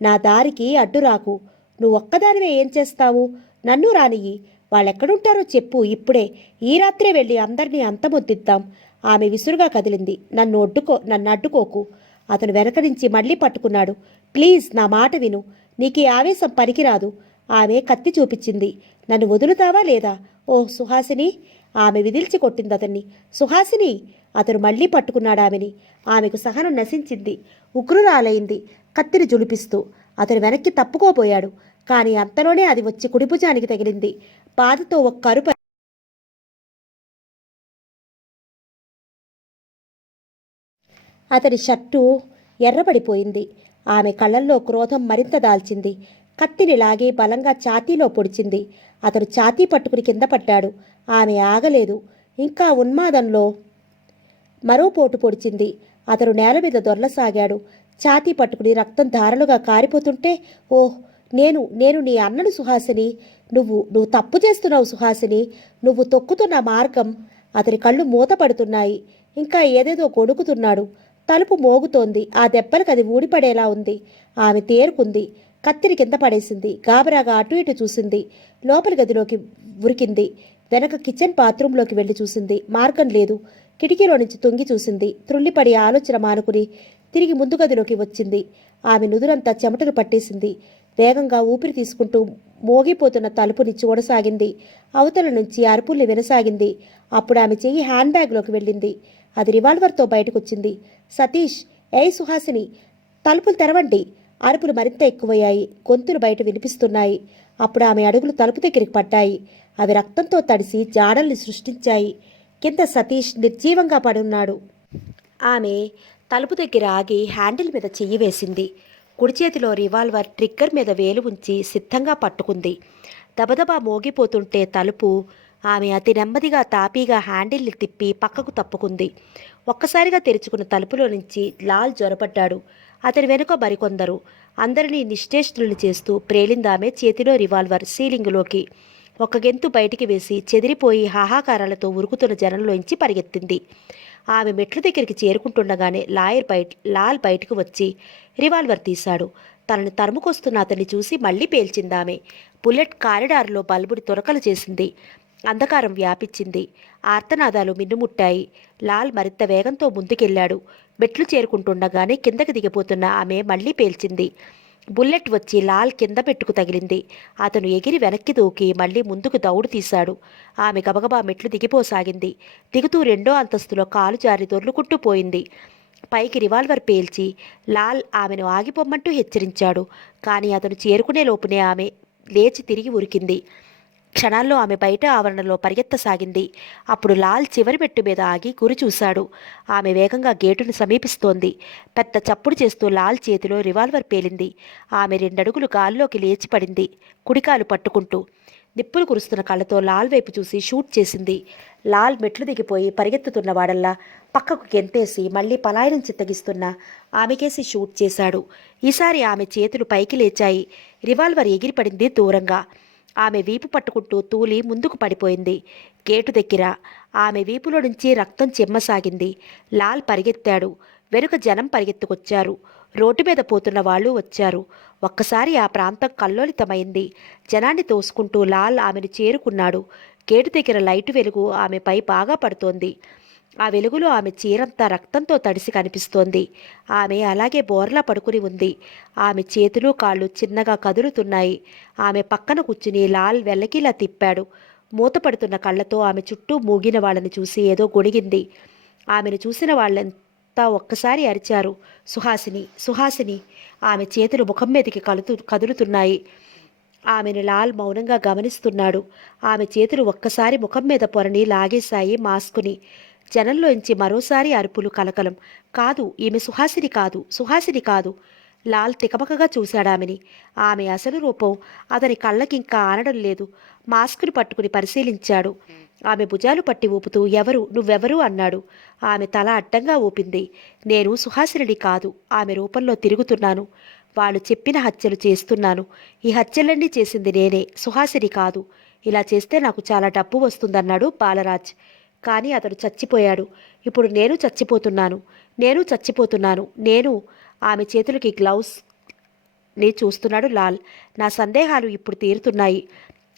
నా దారికి అడ్డురాకు. నువ్వు ఒక్కదానివే ఏం చేస్తావు? నన్ను రానియ్యి. వాళ్ళెక్కడుంటారో చెప్పు. ఇప్పుడే, ఈ రాత్రే వెళ్ళి అందరినీ అంతమొద్దిద్దాం. ఆమె విసురుగా కదిలింది. నన్ను అడ్డుకోకు. అతను వెనక నుంచి మళ్ళీ పట్టుకున్నాడు. ప్లీజ్, నా మాట విను. నీకీ ఆవేశం పనికిరాదు. ఆమె కత్తి చూపించింది. నన్ను వదులుతావా లేదా? ఓహ్ సుహాసిని! ఆమె విదిల్చి కొట్టింది అతన్ని. సుహాసిని! అతను మళ్ళీ పట్టుకున్నాడు ఆమెని. ఆమెకు సహనం నశించింది. ఉగ్రురాలైంది కత్తిని జులిపిస్తూ. అతను వెనక్కి తప్పుకోబోయాడు. కానీ అంతలోనే అది వచ్చి కుడిభుజానికి తగిలింది. బాధతో ఒక్క అరుపు. అతని షర్టు ఎర్రబడిపోయింది. ఆమె కళ్ళల్లో క్రోధం మరింత దాల్చింది. కత్తిని లాగి బలంగా ఛాతీలో పొడిచింది. అతను ఛాతీ పట్టుకుని కింద పడ్డాడు. ఆమె ఆగలేదు. ఇంకా ఉన్మాదంలో మరో పోటు పొడిచింది. అతను నేల మీద దొర్లసాగాడు. ఛాతీ పట్టుకుని రక్తం ధారలుగా కారిపోతుంటే, ఓహ్, నేను నీ అన్నను సుహాసిని. నువ్వు తప్పు చేస్తున్నావు సుహాసిని. నువ్వు తొక్కుతున్న మార్గం. అతని కళ్ళు మూతపడుతున్నాయి. ఇంకా ఏదేదో గొణుకుతున్నాడు. తలుపు మోగుతోంది. ఆ దెబ్బలకు అది ఊడిపడేలా ఉంది. ఆమె తేరుకుంది. కత్తిని కింద పడేసింది. గాబరాగా అటు ఇటు చూసింది. లోపలి గదిలోకి ఉరికింది. వెనక కిచెన్ బాత్రూంలోకి వెళ్ళి చూసింది. మార్గం లేదు. కిటికీలో నుంచి తొంగి చూసింది. త్రుళ్ళిపడి ఆలోచన మానుకుని తిరిగి ముందు గదిలోకి వచ్చింది. ఆమె నుదురంతా చెమటలు పట్టేసింది. వేగంగా ఊపిరి తీసుకుంటూ మోగిపోతున్న తలుపుని చూడసాగింది. అవతల నుంచి అరుపుల్ని వినసాగింది. అప్పుడు ఆమె చెయ్యి హ్యాండ్ బ్యాగ్లోకి వెళ్ళింది. అది రివాల్వర్తో బయటకొచ్చింది. సతీష్! ఏయ్ సుహాసిని, తలుపులు తెరవండి! అరుపులు మరింత ఎక్కువయ్యాయి. గొంతులు బయట వినిపిస్తున్నాయి. అప్పుడు ఆమె అడుగులు తలుపు దగ్గరికి పడ్డాయి. అవి రక్తంతో తడిసి జాడల్ని సృష్టించాయి. కింద సతీష్ నిర్జీవంగా పడున్నాడు. ఆమె తలుపు దగ్గర ఆగి హ్యాండిల్ మీద చెయ్యి వేసింది. కుడి చేతిలో రివాల్వర్ ట్రిగ్గర్ మీద వేలు ఉంచి సిద్ధంగా పట్టుకుంది. దబదబా మోగిపోతుంటే తలుపు ఆమె అతి నెమ్మదిగా తాపీగా హ్యాండిల్ని తిప్పి పక్కకు తప్పుకుంది. ఒక్కసారిగా తెరుచుకున్న తలుపులో నుంచి లాల్ జ్వరపడ్డాడు. అతని వెనుక మరికొందరు. అందరినీ నిశ్చేష్టులను చేస్తూ ప్రేలిందామె చేతిలో రివాల్వర్ సీలింగులోకి. ఒక గెంతు బయటికి వేసి చెదిరిపోయి హాహాకారాలతో ఉరుకుతున్న జనంలోంచి పరిగెత్తింది. ఆమె మెట్ల దగ్గరికి చేరుకుంటుండగానే లాల్ బయటకు వచ్చి రివాల్వర్ తీశాడు. తనని తరుముకొస్తున్న అతన్ని చూసి మళ్లీ పేల్చిందామె. బుల్లెట్ కారిడార్లో బల్బుని తొరకలు చేసింది. అంధకారం వ్యాపించింది. ఆర్తనాదాలు మిన్నుముట్టాయి. లాల్ మరింత వేగంతో ముందుకెళ్లాడు. మెట్లు చేరుకుంటుండగానే కిందకి దిగిపోతున్న ఆమె మళ్లీ పేల్చింది. బుల్లెట్ వచ్చి లాల్ కింద పెట్టుకు తగిలింది. అతను ఎగిరి వెనక్కి దూకి మళ్లీ ముందుకు దౌడు తీశాడు. ఆమె గబగబా మెట్లు దిగిపోసాగింది. దిగుతూ రెండో అంతస్తులో కాలు జారి దొర్లుకుంటూ పోయింది. పైకి రివాల్వర్ పేల్చి లాల్ ఆమెను ఆగిపోమ్మంటూ హెచ్చరించాడు. కానీ అతను చేరుకునే లోపునే ఆమె లేచి తిరిగి ఉరికింది. క్షణాల్లో ఆమె బయట ఆవరణలో పరిగెత్తసాగింది. అప్పుడు లాల్ చివరి మెట్టు మీద ఆగి గురి చూశాడు. ఆమె వేగంగా గేటును సమీపిస్తోంది. పెద్ద చప్పుడు చేస్తూ లాల్ చేతిలో రివాల్వర్ పేలింది. ఆమె రెండడుగులు గాల్లోకి లేచిపడింది, కుడికాలు పట్టుకుంటూ. నిప్పులు కురుస్తున్న కళ్ళతో లాల్ వైపు చూసి షూట్ చేసింది. లాల్ మెట్లు దిగిపోయి పరిగెత్తుతున్నవాడల్లా పక్కకు గెంతేసి మళ్లీ పలాయనం చిత్తగిస్తున్న ఆమెకేసి షూట్ చేశాడు. ఈసారి ఆమె చేతులు పైకి లేచాయి. రివాల్వర్ ఎగిరిపడింది దూరంగా. ఆమె వీపు పట్టుకుంటూ తూలి ముందుకు పడిపోయింది. గేటు దగ్గర ఆమె వీపులో నుంచి రక్తం చెమ్మసాగింది. లాల్ పరిగెత్తాడు. వెనుక జనం పరిగెత్తుకొచ్చారు. రోడ్డు మీద పోతున్న వాళ్ళు వచ్చారు. ఒక్కసారి ఆ ప్రాంతం కల్లోలితమైంది. జనాన్ని తోసుకుంటూ లాల్ ఆమెను చేరుకున్నాడు. గేటు దగ్గర లైటు వెలుగు ఆమెపై బాగా పడుతోంది. ఆ వెలుగులో ఆమె చీరంతా రక్తంతో తడిసి కనిపిస్తోంది. ఆమె అలాగే బోర్లా పడుకుని ఉంది. ఆమె చేతులు కాళ్ళు చిన్నగా కదులుతున్నాయి. ఆమె పక్కన కూర్చుని లాల్ వెల్లకిలా తిప్పాడు. మూతపడుతున్న కళ్ళతో ఆమె చుట్టూ మూగిన వాళ్ళని చూసి ఏదో గొణిగింది. ఆమెను చూసిన వాళ్ళంతా ఒక్కసారి అరిచారు, సుహాసిని, సుహాసిని. ఆమె చేతులు ముఖం మీదకి కదులుతున్నాయి. ఆమెను లాల్ మౌనంగా గమనిస్తున్నాడు. ఆమె చేతులు ఒక్కసారి ముఖం మీద పొరని లాగేశాయి మాస్కుని. జనంలోంచి మరోసారి అరుపులు, కలకలం. కాదు, ఈమె సుహాసిని కాదు, సుహాసిని కాదు. లాల్ తికమకగా చూశాడామెని. ఆమె అసలు రూపం అతని కళ్ళకింకా ఆనడం లేదు. మాస్కును పట్టుకుని పరిశీలించాడు. ఆమె భుజాలు పట్టి ఊపుతూ ఎవరు, నువ్వెవరు అన్నాడు. ఆమె తల అడ్డంగా ఊపింది. నేను సుహాసిని కాదు, ఆమె రూపంలో తిరుగుతున్నాను. వాళ్ళు చెప్పిన హత్యలు చేస్తున్నాను. ఈ హత్యలన్నీ చేసింది నేనే, సుహాసిని కాదు. ఇలా చేస్తే నాకు చాలా డబ్బు వస్తుందన్నాడు బాలరాజ్. కానీ అతడు చచ్చిపోయాడు. ఇప్పుడు నేను చచ్చిపోతున్నాను, నేను చచ్చిపోతున్నాను, నేను. ఆమె చేతులకి గ్లౌస్ని చూస్తున్నాడు లాల్. నా సందేహాలు ఇప్పుడు తీరుతున్నాయి.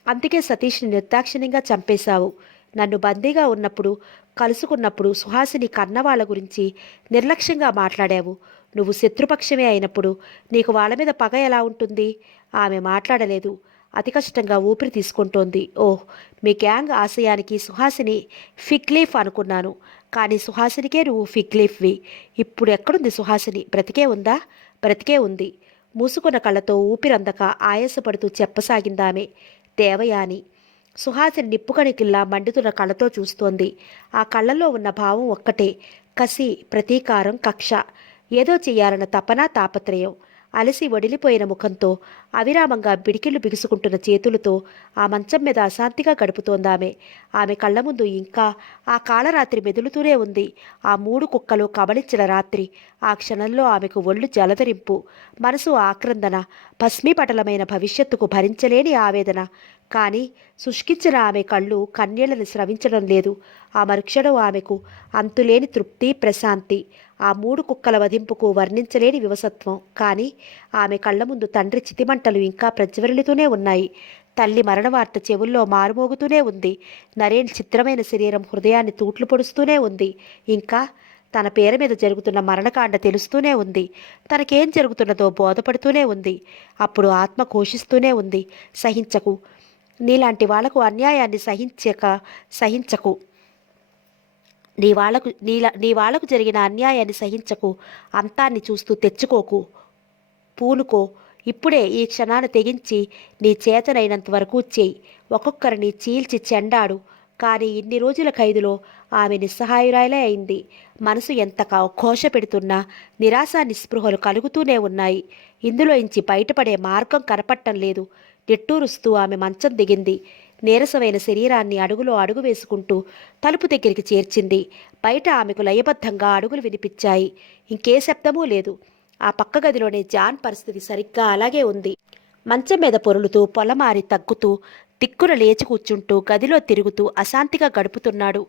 అందుకే సతీష్ని నిర్దాక్షిణ్యంగా చంపేశావు. నన్ను బందీగా ఉన్నప్పుడు, కలుసుకున్నప్పుడు సుహాసిని కన్నవాళ్ల గురించి నిర్లక్ష్యంగా మాట్లాడావు. నువ్వు శత్రుపక్షమే అయినప్పుడు నీకు వాళ్ళ మీద పగ ఎలా ఉంటుంది? ఆమె మాట్లాడలేదు. అతి కష్టంగా ఊపిరి తీసుకుంటోంది. ఓహ్, మీ గ్యాంగ్ ఆశయానికి సుహాసిని ఫిగ్లీఫ్ అనుకున్నాను. కానీ సుహాసినికే నువ్వు ఫిగ్లీఫ్వి. ఇప్పుడు ఎక్కడుంది సుహాసిని? బ్రతికే ఉందా? బ్రతికే ఉంది. మూసుకున్న కళ్ళతో ఊపిరందక ఆయాసపడుతూ చెప్పసాగిందామె. దేవయాని. సుహాసిని నిప్పుకణికిల్లా మండుతున్న కళ్ళతో చూస్తోంది. ఆ కళ్ళల్లో ఉన్న భావం ఒక్కటే, కసి, ప్రతీకారం, కక్ష. ఏదో చెయ్యాలన్న తపన, తాపత్రయం. అలసి వడిలిపోయిన ముఖంతో, అవిరామంగా బిడికిళ్లు బిగుసుకుంటున్న చేతులతో ఆ మంచం మీద అశాంతిగా గడుపుతోందామె. ఆమె కళ్ళ ముందు ఇంకా ఆ కాళరాత్రి మెదులుతూనే ఉంది. ఆ 3 కుక్కలు కబళించిన రాత్రి. ఆ క్షణంలో ఆమెకు ఒళ్ళు జలధరింపు, మనసు ఆక్రందన, భస్మీపటలమైన భవిష్యత్తుకు భరించలేని ఆవేదన. కానీ శుష్కించిన ఆమె కళ్ళు కన్నీళ్లను స్రవించడం లేదు. ఆ మరుక్షణం ఆమెకు అంతులేని తృప్తి, ప్రశాంతి. ఆ 3 కుక్కల వధింపుకు వర్ణించలేని వివసత్వం. కానీ ఆమె కళ్ళ ముందు తండ్రి చితిమంటలు ఇంకా ప్రజ్వరిల్లుతూనే ఉన్నాయి. తల్లి మరణవార్త చెవుల్లో మారుమోగుతూనే ఉంది. నరేన్ చిత్రమైన శరీరం హృదయాన్ని తూట్లు పొడుస్తూనే ఉంది. ఇంకా తన పేరు మీద జరుగుతున్న మరణకాండ తెలుస్తూనే ఉంది. తనకేం జరుగుతున్నదో బోధపడుతూనే ఉంది. అప్పుడు ఆత్మ ఘోషిస్తూనే ఉంది, సహించకు. నీలాంటి వాళ్లకు అన్యాయాన్ని సహించకు. నీ వాళ్లకు జరిగిన అన్యాయాన్ని సహించకు. అంతాన్ని చూస్తూ తెచ్చుకోకు. పూనుకో. ఇప్పుడే ఈ క్షణాన్ని తెగించి నీ చేతనైనంత వరకు చెయ్యి. ఒక్కొక్కరిని చీల్చి చెండాడు. కానీ ఇన్ని రోజుల ఖైదులో ఆమె నిస్సహాయురాలే అయింది. మనసు ఎంత ఘోష పెడుతున్నా నిరాశ నిస్పృహలు కలుగుతూనే ఉన్నాయి. ఇందులోంచి బయటపడే మార్గం కనపట్టం లేదు. నిట్టూరుస్తూ ఆమె మంచం దిగింది. నీరసమైన శరీరాన్ని అడుగులో అడుగు వేసుకుంటూ తలుపు దగ్గరికి చేర్చింది. బయట ఆమెకు లయబద్ధంగా అడుగులు వినిపించాయి. ఇంకే శబ్దమూ లేదు. ఆ పక్క గదిలోనే జాన్ పరిస్థితి సరిగ్గా అలాగే ఉంది. మంచం మీద పొరులుతూ పొలమారి తగ్గుతూ దిక్కున లేచి కూర్చుంటూ గదిలో తిరుగుతూ అశాంతిగా గడుపుతున్నాడు.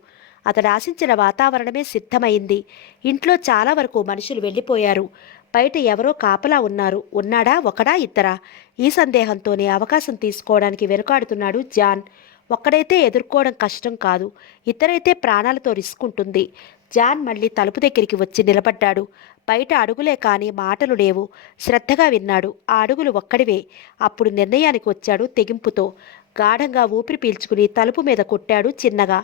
అతడు ఆశించిన వాతావరణమే సిద్ధమైంది. ఇంట్లో చాలా వరకు మనుషులు వెళ్ళిపోయారు. బయట ఎవరో కాపలా ఉన్నారు. ఉన్నాడా, ఒకడా, ఇద్దరా? ఈ సందేహంతోనే అవకాశం తీసుకోవడానికి వెనుకాడుతున్నాడు జాన్. ఒక్కడైతే ఎదుర్కోవడం కష్టం కాదు, ఇద్దరైతే ప్రాణాలతో రిస్క్ ఉంటుంది. జాన్ మళ్ళీ తలుపు దగ్గరికి వచ్చి నిలబడ్డాడు. బయట అడుగులే కానీ మాటలు లేవు. శ్రద్ధగా విన్నాడు. ఆ అడుగులు ఒక్కడివే. అప్పుడు నిర్ణయానికి వచ్చాడు తెగింపుతో. గాఢంగా ఊపిరి పీల్చుకుని తలుపు మీద కొట్టాడు చిన్నగా.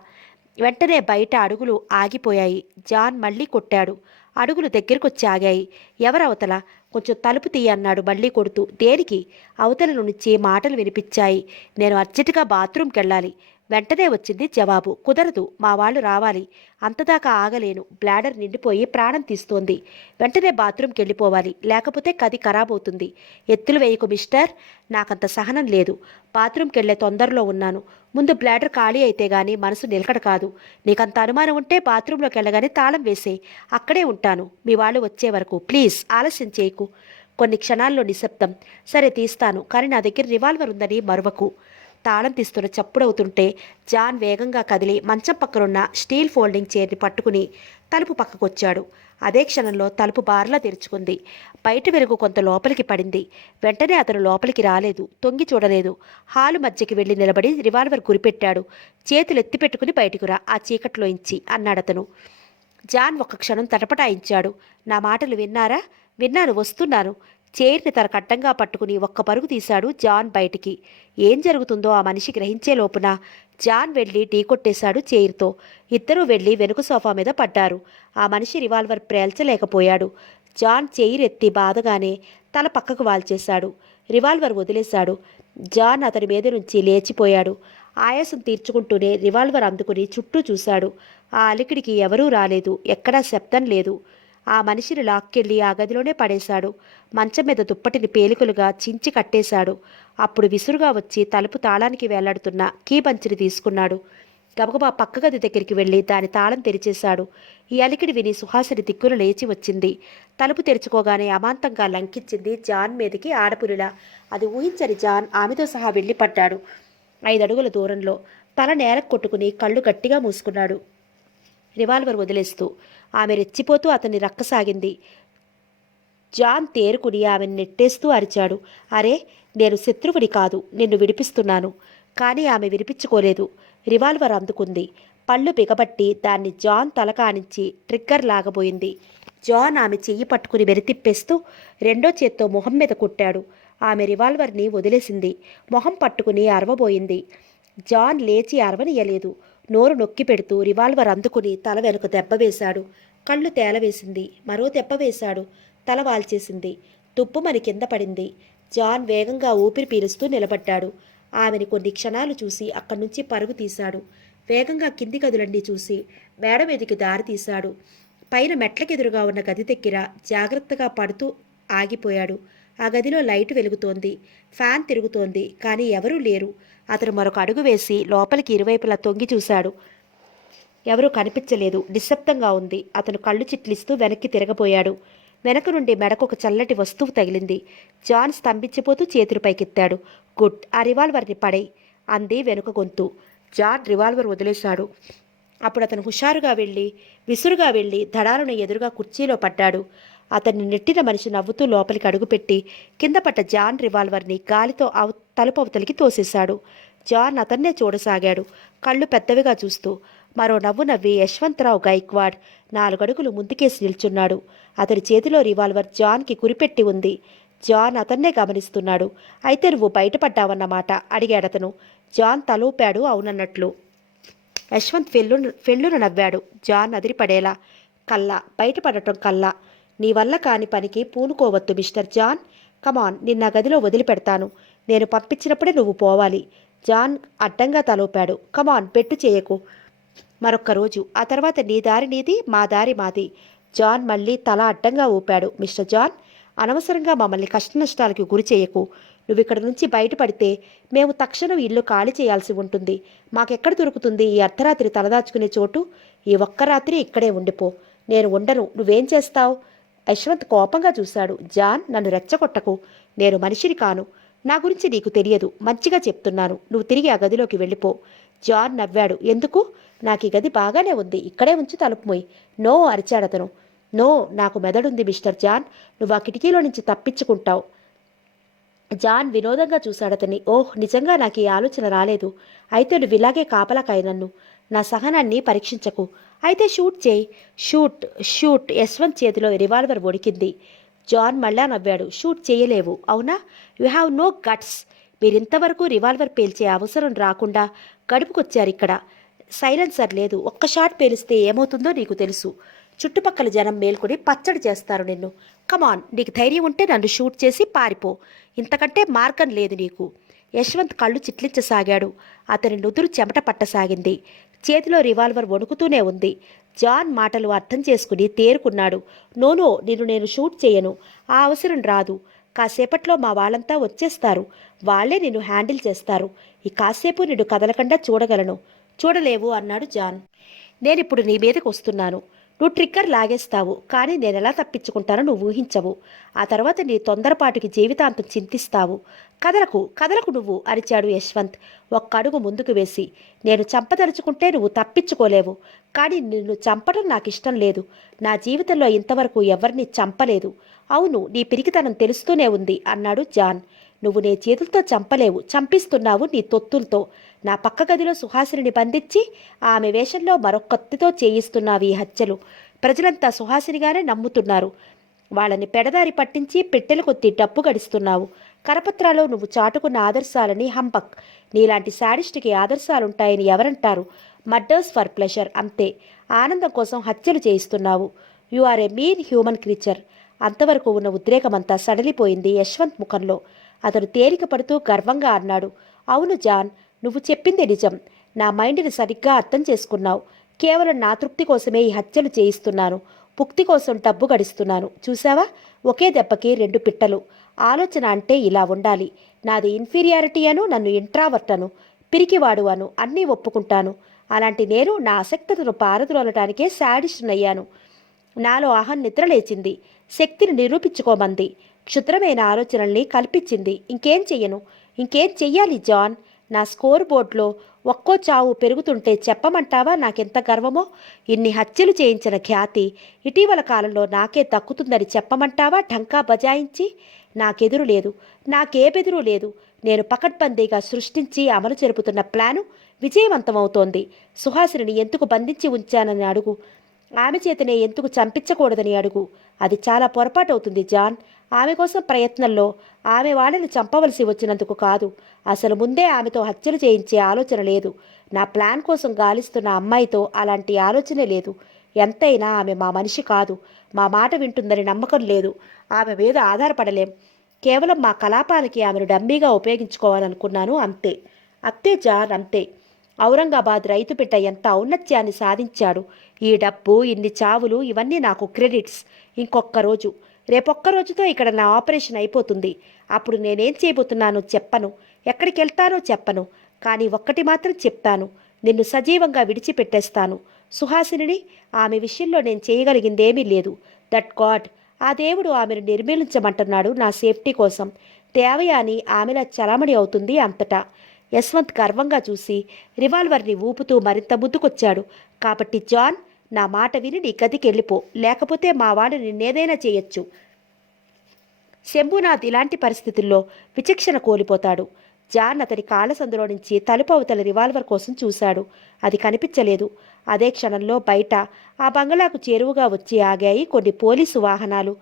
వెంటనే బయట అడుగులు ఆగిపోయాయి. జాన్ మళ్ళీ కొట్టాడు. అడుగులు దగ్గరకొచ్చి ఆగాయి. ఎవరవతల? కొంచెం తలుపు తీయన్నాడు మళ్ళీ కొడుతూ. దేనికి? అవతల నుంచి మాటలు వినిపించాయి. నేను అర్జెంటుగా బాత్రూంకి వెళ్ళాలి. వెంటనే వచ్చింది జవాబు. కుదరదు, మా వాళ్ళు రావాలి. అంతదాకా ఆగలేను. బ్లాడర్ నిండిపోయి ప్రాణం తీస్తోంది. వెంటనే బాత్రూంకి వెళ్ళిపోవాలి, లేకపోతే గది ఖరాబ్ అవుతుంది. ఎత్తులు వేయకు మిస్టర్. నాకంత సహనం లేదు. బాత్రూంకి వెళ్లే తొందరలో ఉన్నాను. ముందు బ్లాడర్ ఖాళీ అయితే గానీ మనసు నిలకడ కాదు. నీకంత అనుమానం ఉంటే బాత్రూంలోకి వెళ్ళగానే తాళం వేసే. అక్కడే ఉంటాను మీ వాళ్ళు వచ్చే వరకు. ప్లీజ్ ఆలస్యం చేయకు. కొన్ని క్షణాల్లో నిశ్శబ్దం. సరే తీస్తాను, కానీ నా దగ్గర రివాల్వర్ ఉందని మరువకు. తాళం తీస్తున్న చప్పుడవుతుంటే జాన్ వేగంగా కదిలి మంచం పక్కనున్న స్టీల్ ఫోల్డింగ్ చైర్ని పట్టుకుని తలుపు పక్కకొచ్చాడు. అదే క్షణంలో తలుపు బార్లా తెరుచుకుంది. బయట వెలుగు కొంత లోపలికి పడింది. వెంటనే అతను లోపలికి రాలేదు, తొంగి చూడలేదు. హాలు మధ్యకి వెళ్లి నిలబడి రివాల్వర్ గురిపెట్టాడు. చేతులు ఎత్తి పెట్టుకుని బయటకు రా, ఆ చీకట్లోంచి అన్నాడతను. జాన్ ఒక్క క్షణం తటపటాయించాడు. నా మాటలు విన్నారా? విన్నాను, వస్తున్నాను. చైర్ని తన కట్టంగా పట్టుకుని ఒక్క పరుగు తీశాడు జాన్ బయటికి. ఏం జరుగుతుందో ఆ మనిషి గ్రహించే లోపున జాన్ వెళ్లి ఢీకొట్టేశాడు చైర్తో. ఇద్దరూ వెళ్లి వెనుక సోఫా మీద పడ్డారు. ఆ మనిషి రివాల్వర్ ప్రేల్చలేకపోయాడు. జాన్ చైర్ ఎత్తి బాధగానే తల పక్కకు వాల్చేశాడు. రివాల్వర్ వదిలేశాడు. జాన్ అతని మీద నుంచి లేచిపోయాడు. ఆయాసం తీర్చుకుంటూనే రివాల్వర్ అందుకుని చుట్టూ చూశాడు. ఆ అలికిడికి ఎవరూ రాలేదు. ఎక్కడా శబ్దం లేదు. ఆ మనిషిని లాక్కెళ్ళి ఆ గదిలోనే పడేశాడు. మంచం మీద దుప్పటిని పేలికలుగా చించి కట్టేశాడు. అప్పుడు విసురుగా వచ్చి తలుపు తాళానికి వేలాడుతున్న కీ బంచిని తీసుకున్నాడు. గబగబా పక్క గది దగ్గరికి వెళ్ళి దాని తాళం తెరిచేశాడు. ఈ అలికిడి విని సుహాసిని దిక్కున లేచి వచ్చింది. తలుపు తెరుచుకోగానే అమాంతంగా లంకించింది జాన్ మీదకి ఆడపులిలా. అది ఊహించని జాన్ ఆమెతో సహా వెళ్ళి పడ్డాడు. 5 అడుగుల దూరంలో తల నేలకు కొట్టుకుని కళ్ళు గట్టిగా మూసుకున్నాడు, రివాల్వర్ వదిలేస్తూ. ఆమె రెచ్చిపోతూ అతన్ని రక్కసాగింది. జాన్ తేరుకుని ఆమెను నెట్టేస్తూ అరిచాడు. అరే, నేను శత్రువుని కాదు, నిన్ను విడిపిస్తున్నాను. కానీ ఆమె వినిపించుకోలేదు. రివాల్వర్ అందుకుంది. పళ్ళు బిగబట్టి దాన్ని జాన్ తల కానించి ట్రిగ్గర్ లాగబోయింది. జాన్ ఆమె చెయ్యి పట్టుకుని వెరితిప్పేస్తూ రెండో చేత్తో మొహం మీద కొట్టాడు. ఆమె రివాల్వర్ని వదిలేసింది. మొహం పట్టుకుని అరవబోయింది. జాన్ లేచి అరవనియలేదు. నోరు నొక్కి పెడుతూ రివాల్వర్ అందుకుని తల వెనుక దెబ్బ వేశాడు. కళ్ళు తేలవేసింది. మరో దెబ్బ వేశాడు. తల వాల్చేసింది. తుప్పుమని కింద పడింది. జాన్ వేగంగా ఊపిరి పీలుస్తూ నిలబడ్డాడు. ఆమెని కొన్ని క్షణాలు చూసి అక్కడి నుంచి పరుగు తీశాడు. వేగంగా కింది గదులన్నీ చూసి మేడ మీదికి దారి తీశాడు. పైన మెట్లకెదురుగా ఉన్న గది దగ్గర జాగ్రత్తగా పడుతూ ఆగిపోయాడు. ఆ గదిలో లైటు వెలుగుతోంది. ఫ్యాన్ తిరుగుతోంది. కానీ ఎవరూ లేరు. అతను మరొక అడుగు వేసి లోపలికి ఇరువైపులా తొంగి చూశాడు. ఎవరూ కనిపించలేదు. నిశ్శబ్దంగా ఉంది. అతను కళ్ళు చిట్లిస్తూ వెనక్కి తిరగబోయాడు. వెనక నుండి మెడకు ఒక చల్లటి వస్తువు తగిలింది. జాన్ స్తంభించిపోతూ చేతులు పైకెత్తాడు. గుడ్, ఆ రివాల్వర్ని పడై అంది వెనుక గొంతు. జాన్ రివాల్వర్ వదిలేశాడు. అప్పుడు అతను విసురుగా వెళ్ళి దడాలను ఎదురుగా కుర్చీలో పడ్డాడు. అతన్ని నెట్టిన మనిషి నవ్వుతూ లోపలికి అడుగుపెట్టి కింద పడ్డ జాన్ రివాల్వర్ని గాలితో తలుపు అవతలికి తోసేశాడు. జాన్ అతన్నే చూడసాగాడు, కళ్ళు పెద్దవిగా చూస్తూ. మరో నవ్వు నవ్వి యశ్వంతరావు గైక్వాడ్ 4 అడుగులు ముందుకేసి నిల్చున్నాడు. అతని చేతిలో రివాల్వర్ జాన్కి కురిపెట్టి ఉంది. జాన్ అతన్నే గమనిస్తున్నాడు. అయితే నువ్వు బయటపడ్డావన్నమాట అడిగాడతను. జాన్ తలూపాడు అవునన్నట్లు. యశ్వంత్ ఫెళ్ళున నవ్వాడు. జాన్ అదిరిపడేలా. కల్లా, బయటపడటం కల్లా. నీ వల్ల కాని పనికి పూనుకోవద్దు మిస్టర్ జాన్. కమాన్, నిన్న గదిలో వదిలిపెడతాను. నేను పంపించినప్పుడే నువ్వు పోవాలి. జాన్ అడ్డంగా తలూపాడు. కమాన్, పెట్టు చేయకు. మరొక్క రోజు, ఆ తర్వాత నీ దారి నీది, మా దారి మాది. జాన్ మళ్ళీ తల అడ్డంగా ఊపాడు. మిస్టర్ జాన్, అనవసరంగా మమ్మల్ని కష్టనష్టాలకి గురి చేయకు. నువ్వు ఇక్కడ నుంచి బయటపడితే మేము తక్షణం ఇల్లు ఖాళీ చేయాల్సి ఉంటుంది. మాకెక్కడ దొరుకుతుంది ఈ అర్ధరాత్రి తలదాచుకునే చోటు? ఈ ఒక్క రాత్రి ఇక్కడే ఉండిపో. నేను ఉండను. నువ్వేం చేస్తావు? యశ్వంత్ కోపంగా చూశాడు. జాన్, నన్ను రెచ్చగొట్టకు. నేను మనిషిని కాను. నా గురించి నీకు తెలియదు. మంచిగా చెప్తున్నాను. నువ్వు తిరిగి ఆ గదిలోకి వెళ్ళిపో. జాన్ నవ్వాడు. ఎందుకు? నాకు ఈ గది బాగానే ఉంది. ఇక్కడే ఉంచి తలుపు మూయి. నో, అరిచాడతను. నో, నాకు మెదడుంది మిస్టర్ జాన్. నువ్వు ఆ కిటికీలో నుంచి తప్పించుకుంటావు. జాన్ వినోదంగా చూశాడతని. ఓహ్, నిజంగా నాకు ఈ ఆలోచన రాలేదు. అయితే నువ్వు ఇలాగే కాపలాకాయ నన్ను. నా సహనాన్ని పరీక్షించకు. అయితే షూట్ చేయి. Shoot shoot. యశ్వంత్ చేతిలో రివాల్వర్ ఒడికింది. జాన్ మళ్ళా నవ్వాడు. షూట్ చేయలేవు, అవునా? You have no guts. మీరింతవరకు రివాల్వర్ పేల్చే అవసరం రాకుండా గడుపుకొచ్చారిక్కడ. సైలెన్సర్ లేదు. ఒక్క షాట్ పేలిస్తే ఏమవుతుందో నీకు తెలుసు. చుట్టుపక్కల జనం మేల్కొని పచ్చడి చేస్తారు నిన్ను. కమాన్, నీకు ధైర్యం ఉంటే నన్ను షూట్ చేసి పారిపో. ఇంతకంటే మార్గం లేదు నీకు. యశ్వంత్ కళ్ళు చిట్లించసాగాడు. అతని నుదురు చెమట పట్టసాగింది. చేతిలో రివాల్వర్ వణుకుతూనే ఉంది. జాన్ మాటలు అర్థం చేసుకుని తేరుకున్నాడు. నోనో, నిన్ను నేను షూట్ చేయను. ఆ అవసరం రాదు. కాసేపట్లో మా వాళ్ళంతా వచ్చేస్తారు. వాళ్లే నిన్ను హ్యాండిల్ చేస్తారు. ఈ కాసేపు నిన్ను కదలకుండా చూడగలను. చూడలేవు అన్నాడు జాన్. నేనిప్పుడు నీ మీదకు వస్తున్నాను. నువ్వు ట్రిగ్గర్ లాగేస్తావు, కానీ నేనెలా తప్పించుకుంటానో నువ్వు ఊహించవు. ఆ తర్వాత నీ తొందరపాటుకి జీవితాంతం చింతిస్తావు. కదలకు, కదలకు నువ్వు, అరిచాడు యశ్వంత్ ఒక్క అడుగు ముందుకు వేసి. నేను చంపదలుచుకుంటే నువ్వు తప్పించుకోలేవు, కానీ నిన్ను చంపడం నాకు ఇష్టం లేదు. నా జీవితంలో ఇంతవరకు ఎవరిని చంపలేదు. అవును, నీ పిరికితనం తెలుస్తూనే ఉంది అన్నాడు జాన్. నువ్వు నీ చేతులతో చంపలేవు, చంపిస్తున్నావు నీ తొత్తులతో. నా పక్క గదిలో సుహాసిని బంధించి ఆమె వేషంలో మరొకత్తితో చేయిస్తున్నావు ఈ హత్యలు. ప్రజలంతా సుహాసినిగానే నమ్ముతున్నారు. వాళ్ళని పెడదారి పట్టించి పెట్టెలు కొద్ది డబ్బు గడిస్తున్నావు. కరపత్రాలో నువ్వు చాటుకున్న ఆదర్శాలని హంపక్. నీలాంటి శాడిస్ట్కి ఆదర్శాలుంటాయని ఎవరంటారు? మర్డర్స్ ఫర్ ప్లెజర్, అంతే. ఆనందం కోసం హత్యలు చేయిస్తున్నావు. You are a mean human creature. అంతవరకు ఉన్న ఉద్రేకమంతా సడలిపోయింది యశ్వంత్ ముఖంలో. అతను తేలిక పడుతూ గర్వంగా అన్నాడు. అవును జాన్, నువ్వు చెప్పింది నిజం. నా మైండ్ని సరిగ్గా అర్థం చేసుకున్నావు. కేవలం నా తృప్తి కోసమే ఈ హత్యలు చేయిస్తున్నాను. పుక్తి కోసం డబ్బు గడిస్తున్నాను. చూసావా, ఒకే దెబ్బకి రెండు పిట్టలు. ఆలోచన అంటే ఇలా ఉండాలి. నాది ఇన్ఫీరియారిటీ అను, నన్ను ఇంట్రావర్ట్ అను, పిరికివాడు అను, అన్నీ ఒప్పుకుంటాను. అలాంటి నేను నా ఆసక్తతను పారద్రోలటానికే శాడిస్ట్నయ్యాను. నాలో అహం నిద్రలేచింది. శక్తిని నిరూపించుకోమంది. క్షుద్రమైన ఆలోచనల్ని కల్పించింది. ఇంకేం చెయ్యను? ఇంకేం చెయ్యాలి జాన్? నా స్కోర్ బోర్డులో ఒక్కో చావు పెరుగుతుంటే చెప్పమంటావా నాకెంత గర్వమో? ఇన్ని హత్యలు చేయించిన ఖ్యాతి ఇటీవల కాలంలో నాకే దక్కుతుందని చెప్పమంటావా ఢంకా బజాయించి? నాకెదురు లేదు, నాకే బెదురు లేదు. నేను పకడ్బందీగా సృష్టించి అమలు జరుపుతున్న ప్లాను విజయవంతమవుతోంది. సుహాసిని ఎందుకు బంధించి ఉంచానని అడుగు. ఆమె చేతనే ఎందుకు చంపించకూడదని అడుగు. అది చాలా పొరపాటు అవుతుంది జాన్. ఆమె కోసం ప్రయత్నంలో ఆమె వాళ్ళని చంపవలసి వచ్చినందుకు కాదు. అసలు ముందే ఆమెతో హత్యలు చేయించే ఆలోచన లేదు. నా ప్లాన్ కోసం గాలిస్తున్న అమ్మాయితో అలాంటి ఆలోచనే లేదు. ఎంతైనా ఆమె మా మనిషి కాదు. మా మాట వింటుందని నమ్మకం లేదు. ఆమె మీద ఆధారపడలేం. కేవలం మా కలాపాలకి ఆమెను డమ్మీగా ఉపయోగించుకోవాలనుకున్నాను, అంతే. అంతే జాన్, అంతే. ఔరంగాబాద్ రైతు బిడ్డ ఎంత ఔన్నత్యాన్ని సాధించాడు. ఈ డబ్బు, ఇన్ని చావులు, ఇవన్నీ నాకు క్రెడిట్స్. ఇంకొక్క రోజు, రేపొక్క రోజుతో ఇక్కడ నా ఆపరేషన్ అయిపోతుంది. అప్పుడు నేనేం చేయబోతున్నానో చెప్పను, ఎక్కడికి వెళ్తానో చెప్పను. కానీ ఒక్కటి మాత్రం చెప్తాను, నిన్ను సజీవంగా విడిచిపెట్టేస్తాను. సుహాసిని, ఆమె విషయంలో నేను చేయగలిగిందేమీ లేదు. దట్ గాడ్, ఆ దేవుడు ఆమెను నిర్మూలించమంటున్నాడు నా సేఫ్టీ కోసం. దేవయాని ఆమెలా చలామణి అవుతుంది అంతటా. యశ్వంత్ గర్వంగా చూసి రివాల్వర్ని ఊపుతూ మరింత ముందుకొచ్చాడు. కాబట్టి జాన్, నా మాట విని నీ గదికి వెళ్ళిపో, లేకపోతే మా వాడు నిన్నేదైనా చేయొచ్చు. శంభునాథ్ ఇలాంటి పరిస్థితుల్లో విచక్షణ కోల్పోతాడు. జాన్ అతని కాళ్ళ సందులో నుంచి తలుపు అవతల రివాల్వర్ కోసం చూశాడు. అది కనిపించలేదు. అదే క్షణంలో బయట ఆ బంగళాకు చేరువుగా వచ్చి ఆగాయి కొన్ని పోలీసు వాహనాలు.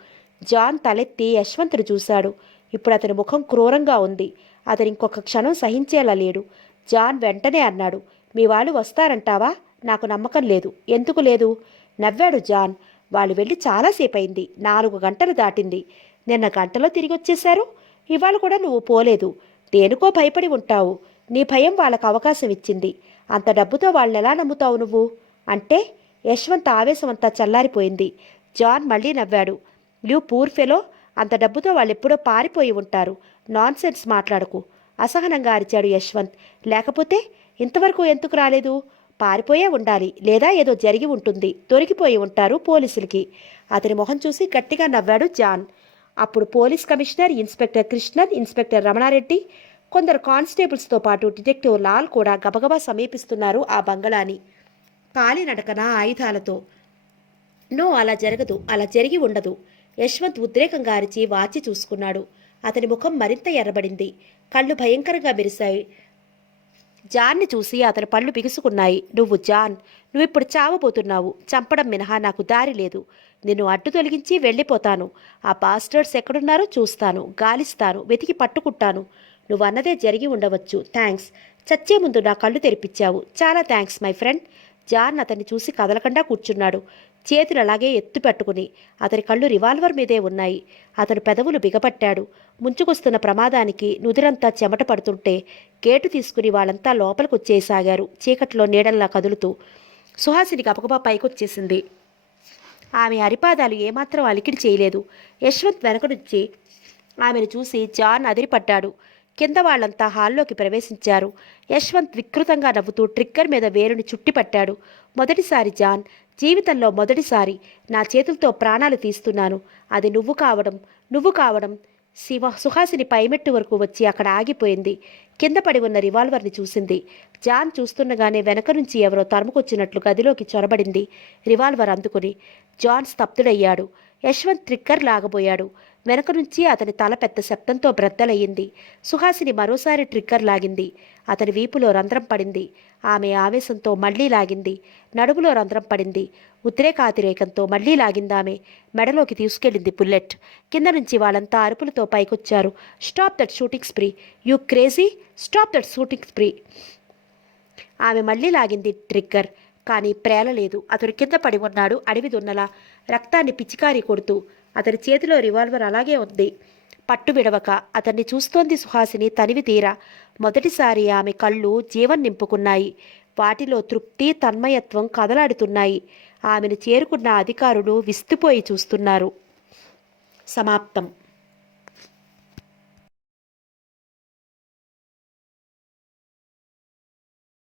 జాన్ తలెత్తి యశ్వంత్ను చూశాడు. ఇప్పుడు అతని ముఖం క్రూరంగా ఉంది. అతను ఇంకొక క్షణం సహించేలా లేడు. జాన్ వెంటనే అన్నాడు, మీ వాళ్ళు వస్తారంటావా? నాకు నమ్మకం లేదు. ఎందుకు లేదు? నవ్వాడు జాన్. వాళ్ళు వెళ్ళి చాలాసేపు అయింది. 4 గంటలు దాటింది. నిన్న గంటలో తిరిగి వచ్చేశారు. ఇవాళ కూడా నువ్వు పోలేదు. దేనికో భయపడి ఉంటావు. నీ భయం వాళ్ళకు అవకాశం ఇచ్చింది. అంత డబ్బుతో వాళ్ళెలా నమ్ముతావు నువ్వు అంటే? యశ్వంత్ ఆవేశం అంతా చల్లారిపోయింది. జాన్ మళ్ళీ నవ్వాడు. యూ పూర్ ఫెలో, అంత డబ్బుతో వాళ్ళెప్పుడో పారిపోయి ఉంటారు. నాన్సెన్స్ మాట్లాడకు, అసహనంగా అరిచాడు యశ్వంత్. లేకపోతే ఇంతవరకు ఎందుకు రాలేదు? పారిపోయే ఉండాలి, లేదా ఏదో జరిగి ఉంటుంది. దొరికిపోయి ఉంటారు పోలీసులకి. అతని మొహం చూసి గట్టిగా నవ్వాడు జాన్. అప్పుడు police commissioner, inspector Krishnan, inspector Ramana Reddy, కొందరు కానిస్టేబుల్స్తో పాటు డిటెక్టివ్ లాల్ కూడా గబగబా సమీపిస్తున్నారు ఆ బంగళాని, కాలినడకన ఆయుధాలతో. నో, అలా జరగదు, అలా జరిగి ఉండదు. యశ్వంత్ ఉద్రేకంగా అరిచి వాచి చూసుకున్నాడు. అతని ముఖం మరింత ఎర్రబడింది. కళ్ళు భయంకరంగా మెరిశాయి. జాన్ని చూసి అతని పళ్ళు బిగుసుకున్నాయి. నువ్వు జాన్, నువ్విప్పుడు చావబోతున్నావు. చంపడం మినహా నాకు దారి లేదు. నిన్ను అడ్డు తొలగించి వెళ్ళిపోతాను. ఆ బాస్టర్డ్స్ ఎక్కడున్నారో చూస్తాను, గాలిస్తాను, వెతికి పట్టుకుంటాను. నువ్వు అన్నదే జరిగి ఉండవచ్చు. థ్యాంక్స్. చచ్చే ముందు నా కళ్ళు తెరిపించావు. చాలా థ్యాంక్స్ మై ఫ్రెండ్. జాన్ అతన్ని చూసి కదలకుండా కూర్చున్నాడు, చేతులు అలాగే ఎత్తు పెట్టుకుని. అతని కళ్ళు రివాల్వర్ మీదే ఉన్నాయి. అతను పెదవులు బిగపట్టాడు. ముంచుకొస్తున్న ప్రమాదానికి నుదిరంతా చెమట పడుతుంటే గేటు తీసుకుని వాళ్ళంతా లోపలికొచ్చేసాగారు, చీకట్లో నీడల్లా కదులుతూ. సుహాసిని గబగబా పైకొచ్చేసింది. ఆమె అరిపాదాలు ఏమాత్రం అలికిడి చేయలేదు. యశ్వంత్ వెనక నుంచి ఆమెను చూసి జాన్ అదిరిపడ్డాడు. కింద వాళ్ళంతా హాల్లోకి ప్రవేశించారు. యశ్వంత్ వికృతంగా నవ్వుతూ ట్రిగ్గర్ మీద వేరుని చుట్టిపట్టాడు. మొదటిసారి జాన్, జీవితంలో మొదటిసారి నా చేతులతో ప్రాణాలు తీస్తున్నాను. అది నువ్వు కావడం. సుహాసిని పైమెట్టు వరకు వచ్చి అక్కడ ఆగిపోయింది. కింద పడి ఉన్న రివాల్వర్ని చూసింది. జాన్ చూస్తుండగానే వెనక నుంచి ఎవరో తరుముకొచ్చినట్లు గదిలోకి చొరబడింది, రివాల్వర్ అందుకుని. జాన్ స్తబ్దుడయ్యాడు. యశ్వంత్ ట్రిగ్గర్ లాగబోయాడు. వెనక నుంచి అతని తల పెద్ద శబ్దంతో బ్రద్దలయ్యింది. సుహాసిని మరోసారి ట్రిగ్గర్ లాగింది. అతని వీపులో రంధ్రం పడింది. ఆమె ఆవేశంతో మళ్లీ లాగింది. నడుములో రంధ్రం పడింది. ఉద్రేకాతిరేకంతో మళ్లీ లాగిందామె. మెడలోకి తీసుకెళ్ళింది బుల్లెట్. కింద నుంచి వాళ్ళంతా అరుపులతో పైకొచ్చారు. Stop that shooting spree, you crazy, stop that shooting spree. ఆమె మళ్లీ లాగింది ట్రిగ్గర్, కానీ ప్రేలలేదు. అతడు కింద పడి ఉన్నాడు, అడవి దున్నలా, రక్తాన్ని పిచికారి కొడుతూ. అతని చేతిలో రివాల్వర్ అలాగే ఉంది, పట్టు విడవక. అతన్ని చూస్తోంది సుహాసిని తనివి తీరా. మొదటిసారి ఆమె కళ్ళు జీవం నింపుకున్నాయి. వాటిలో తృప్తి, తన్మయత్వం కదలాడుతున్నాయి. ఆమెను చేరుకున్న అధికారులు విస్తుపోయి చూస్తున్నారు. సమాప్తం.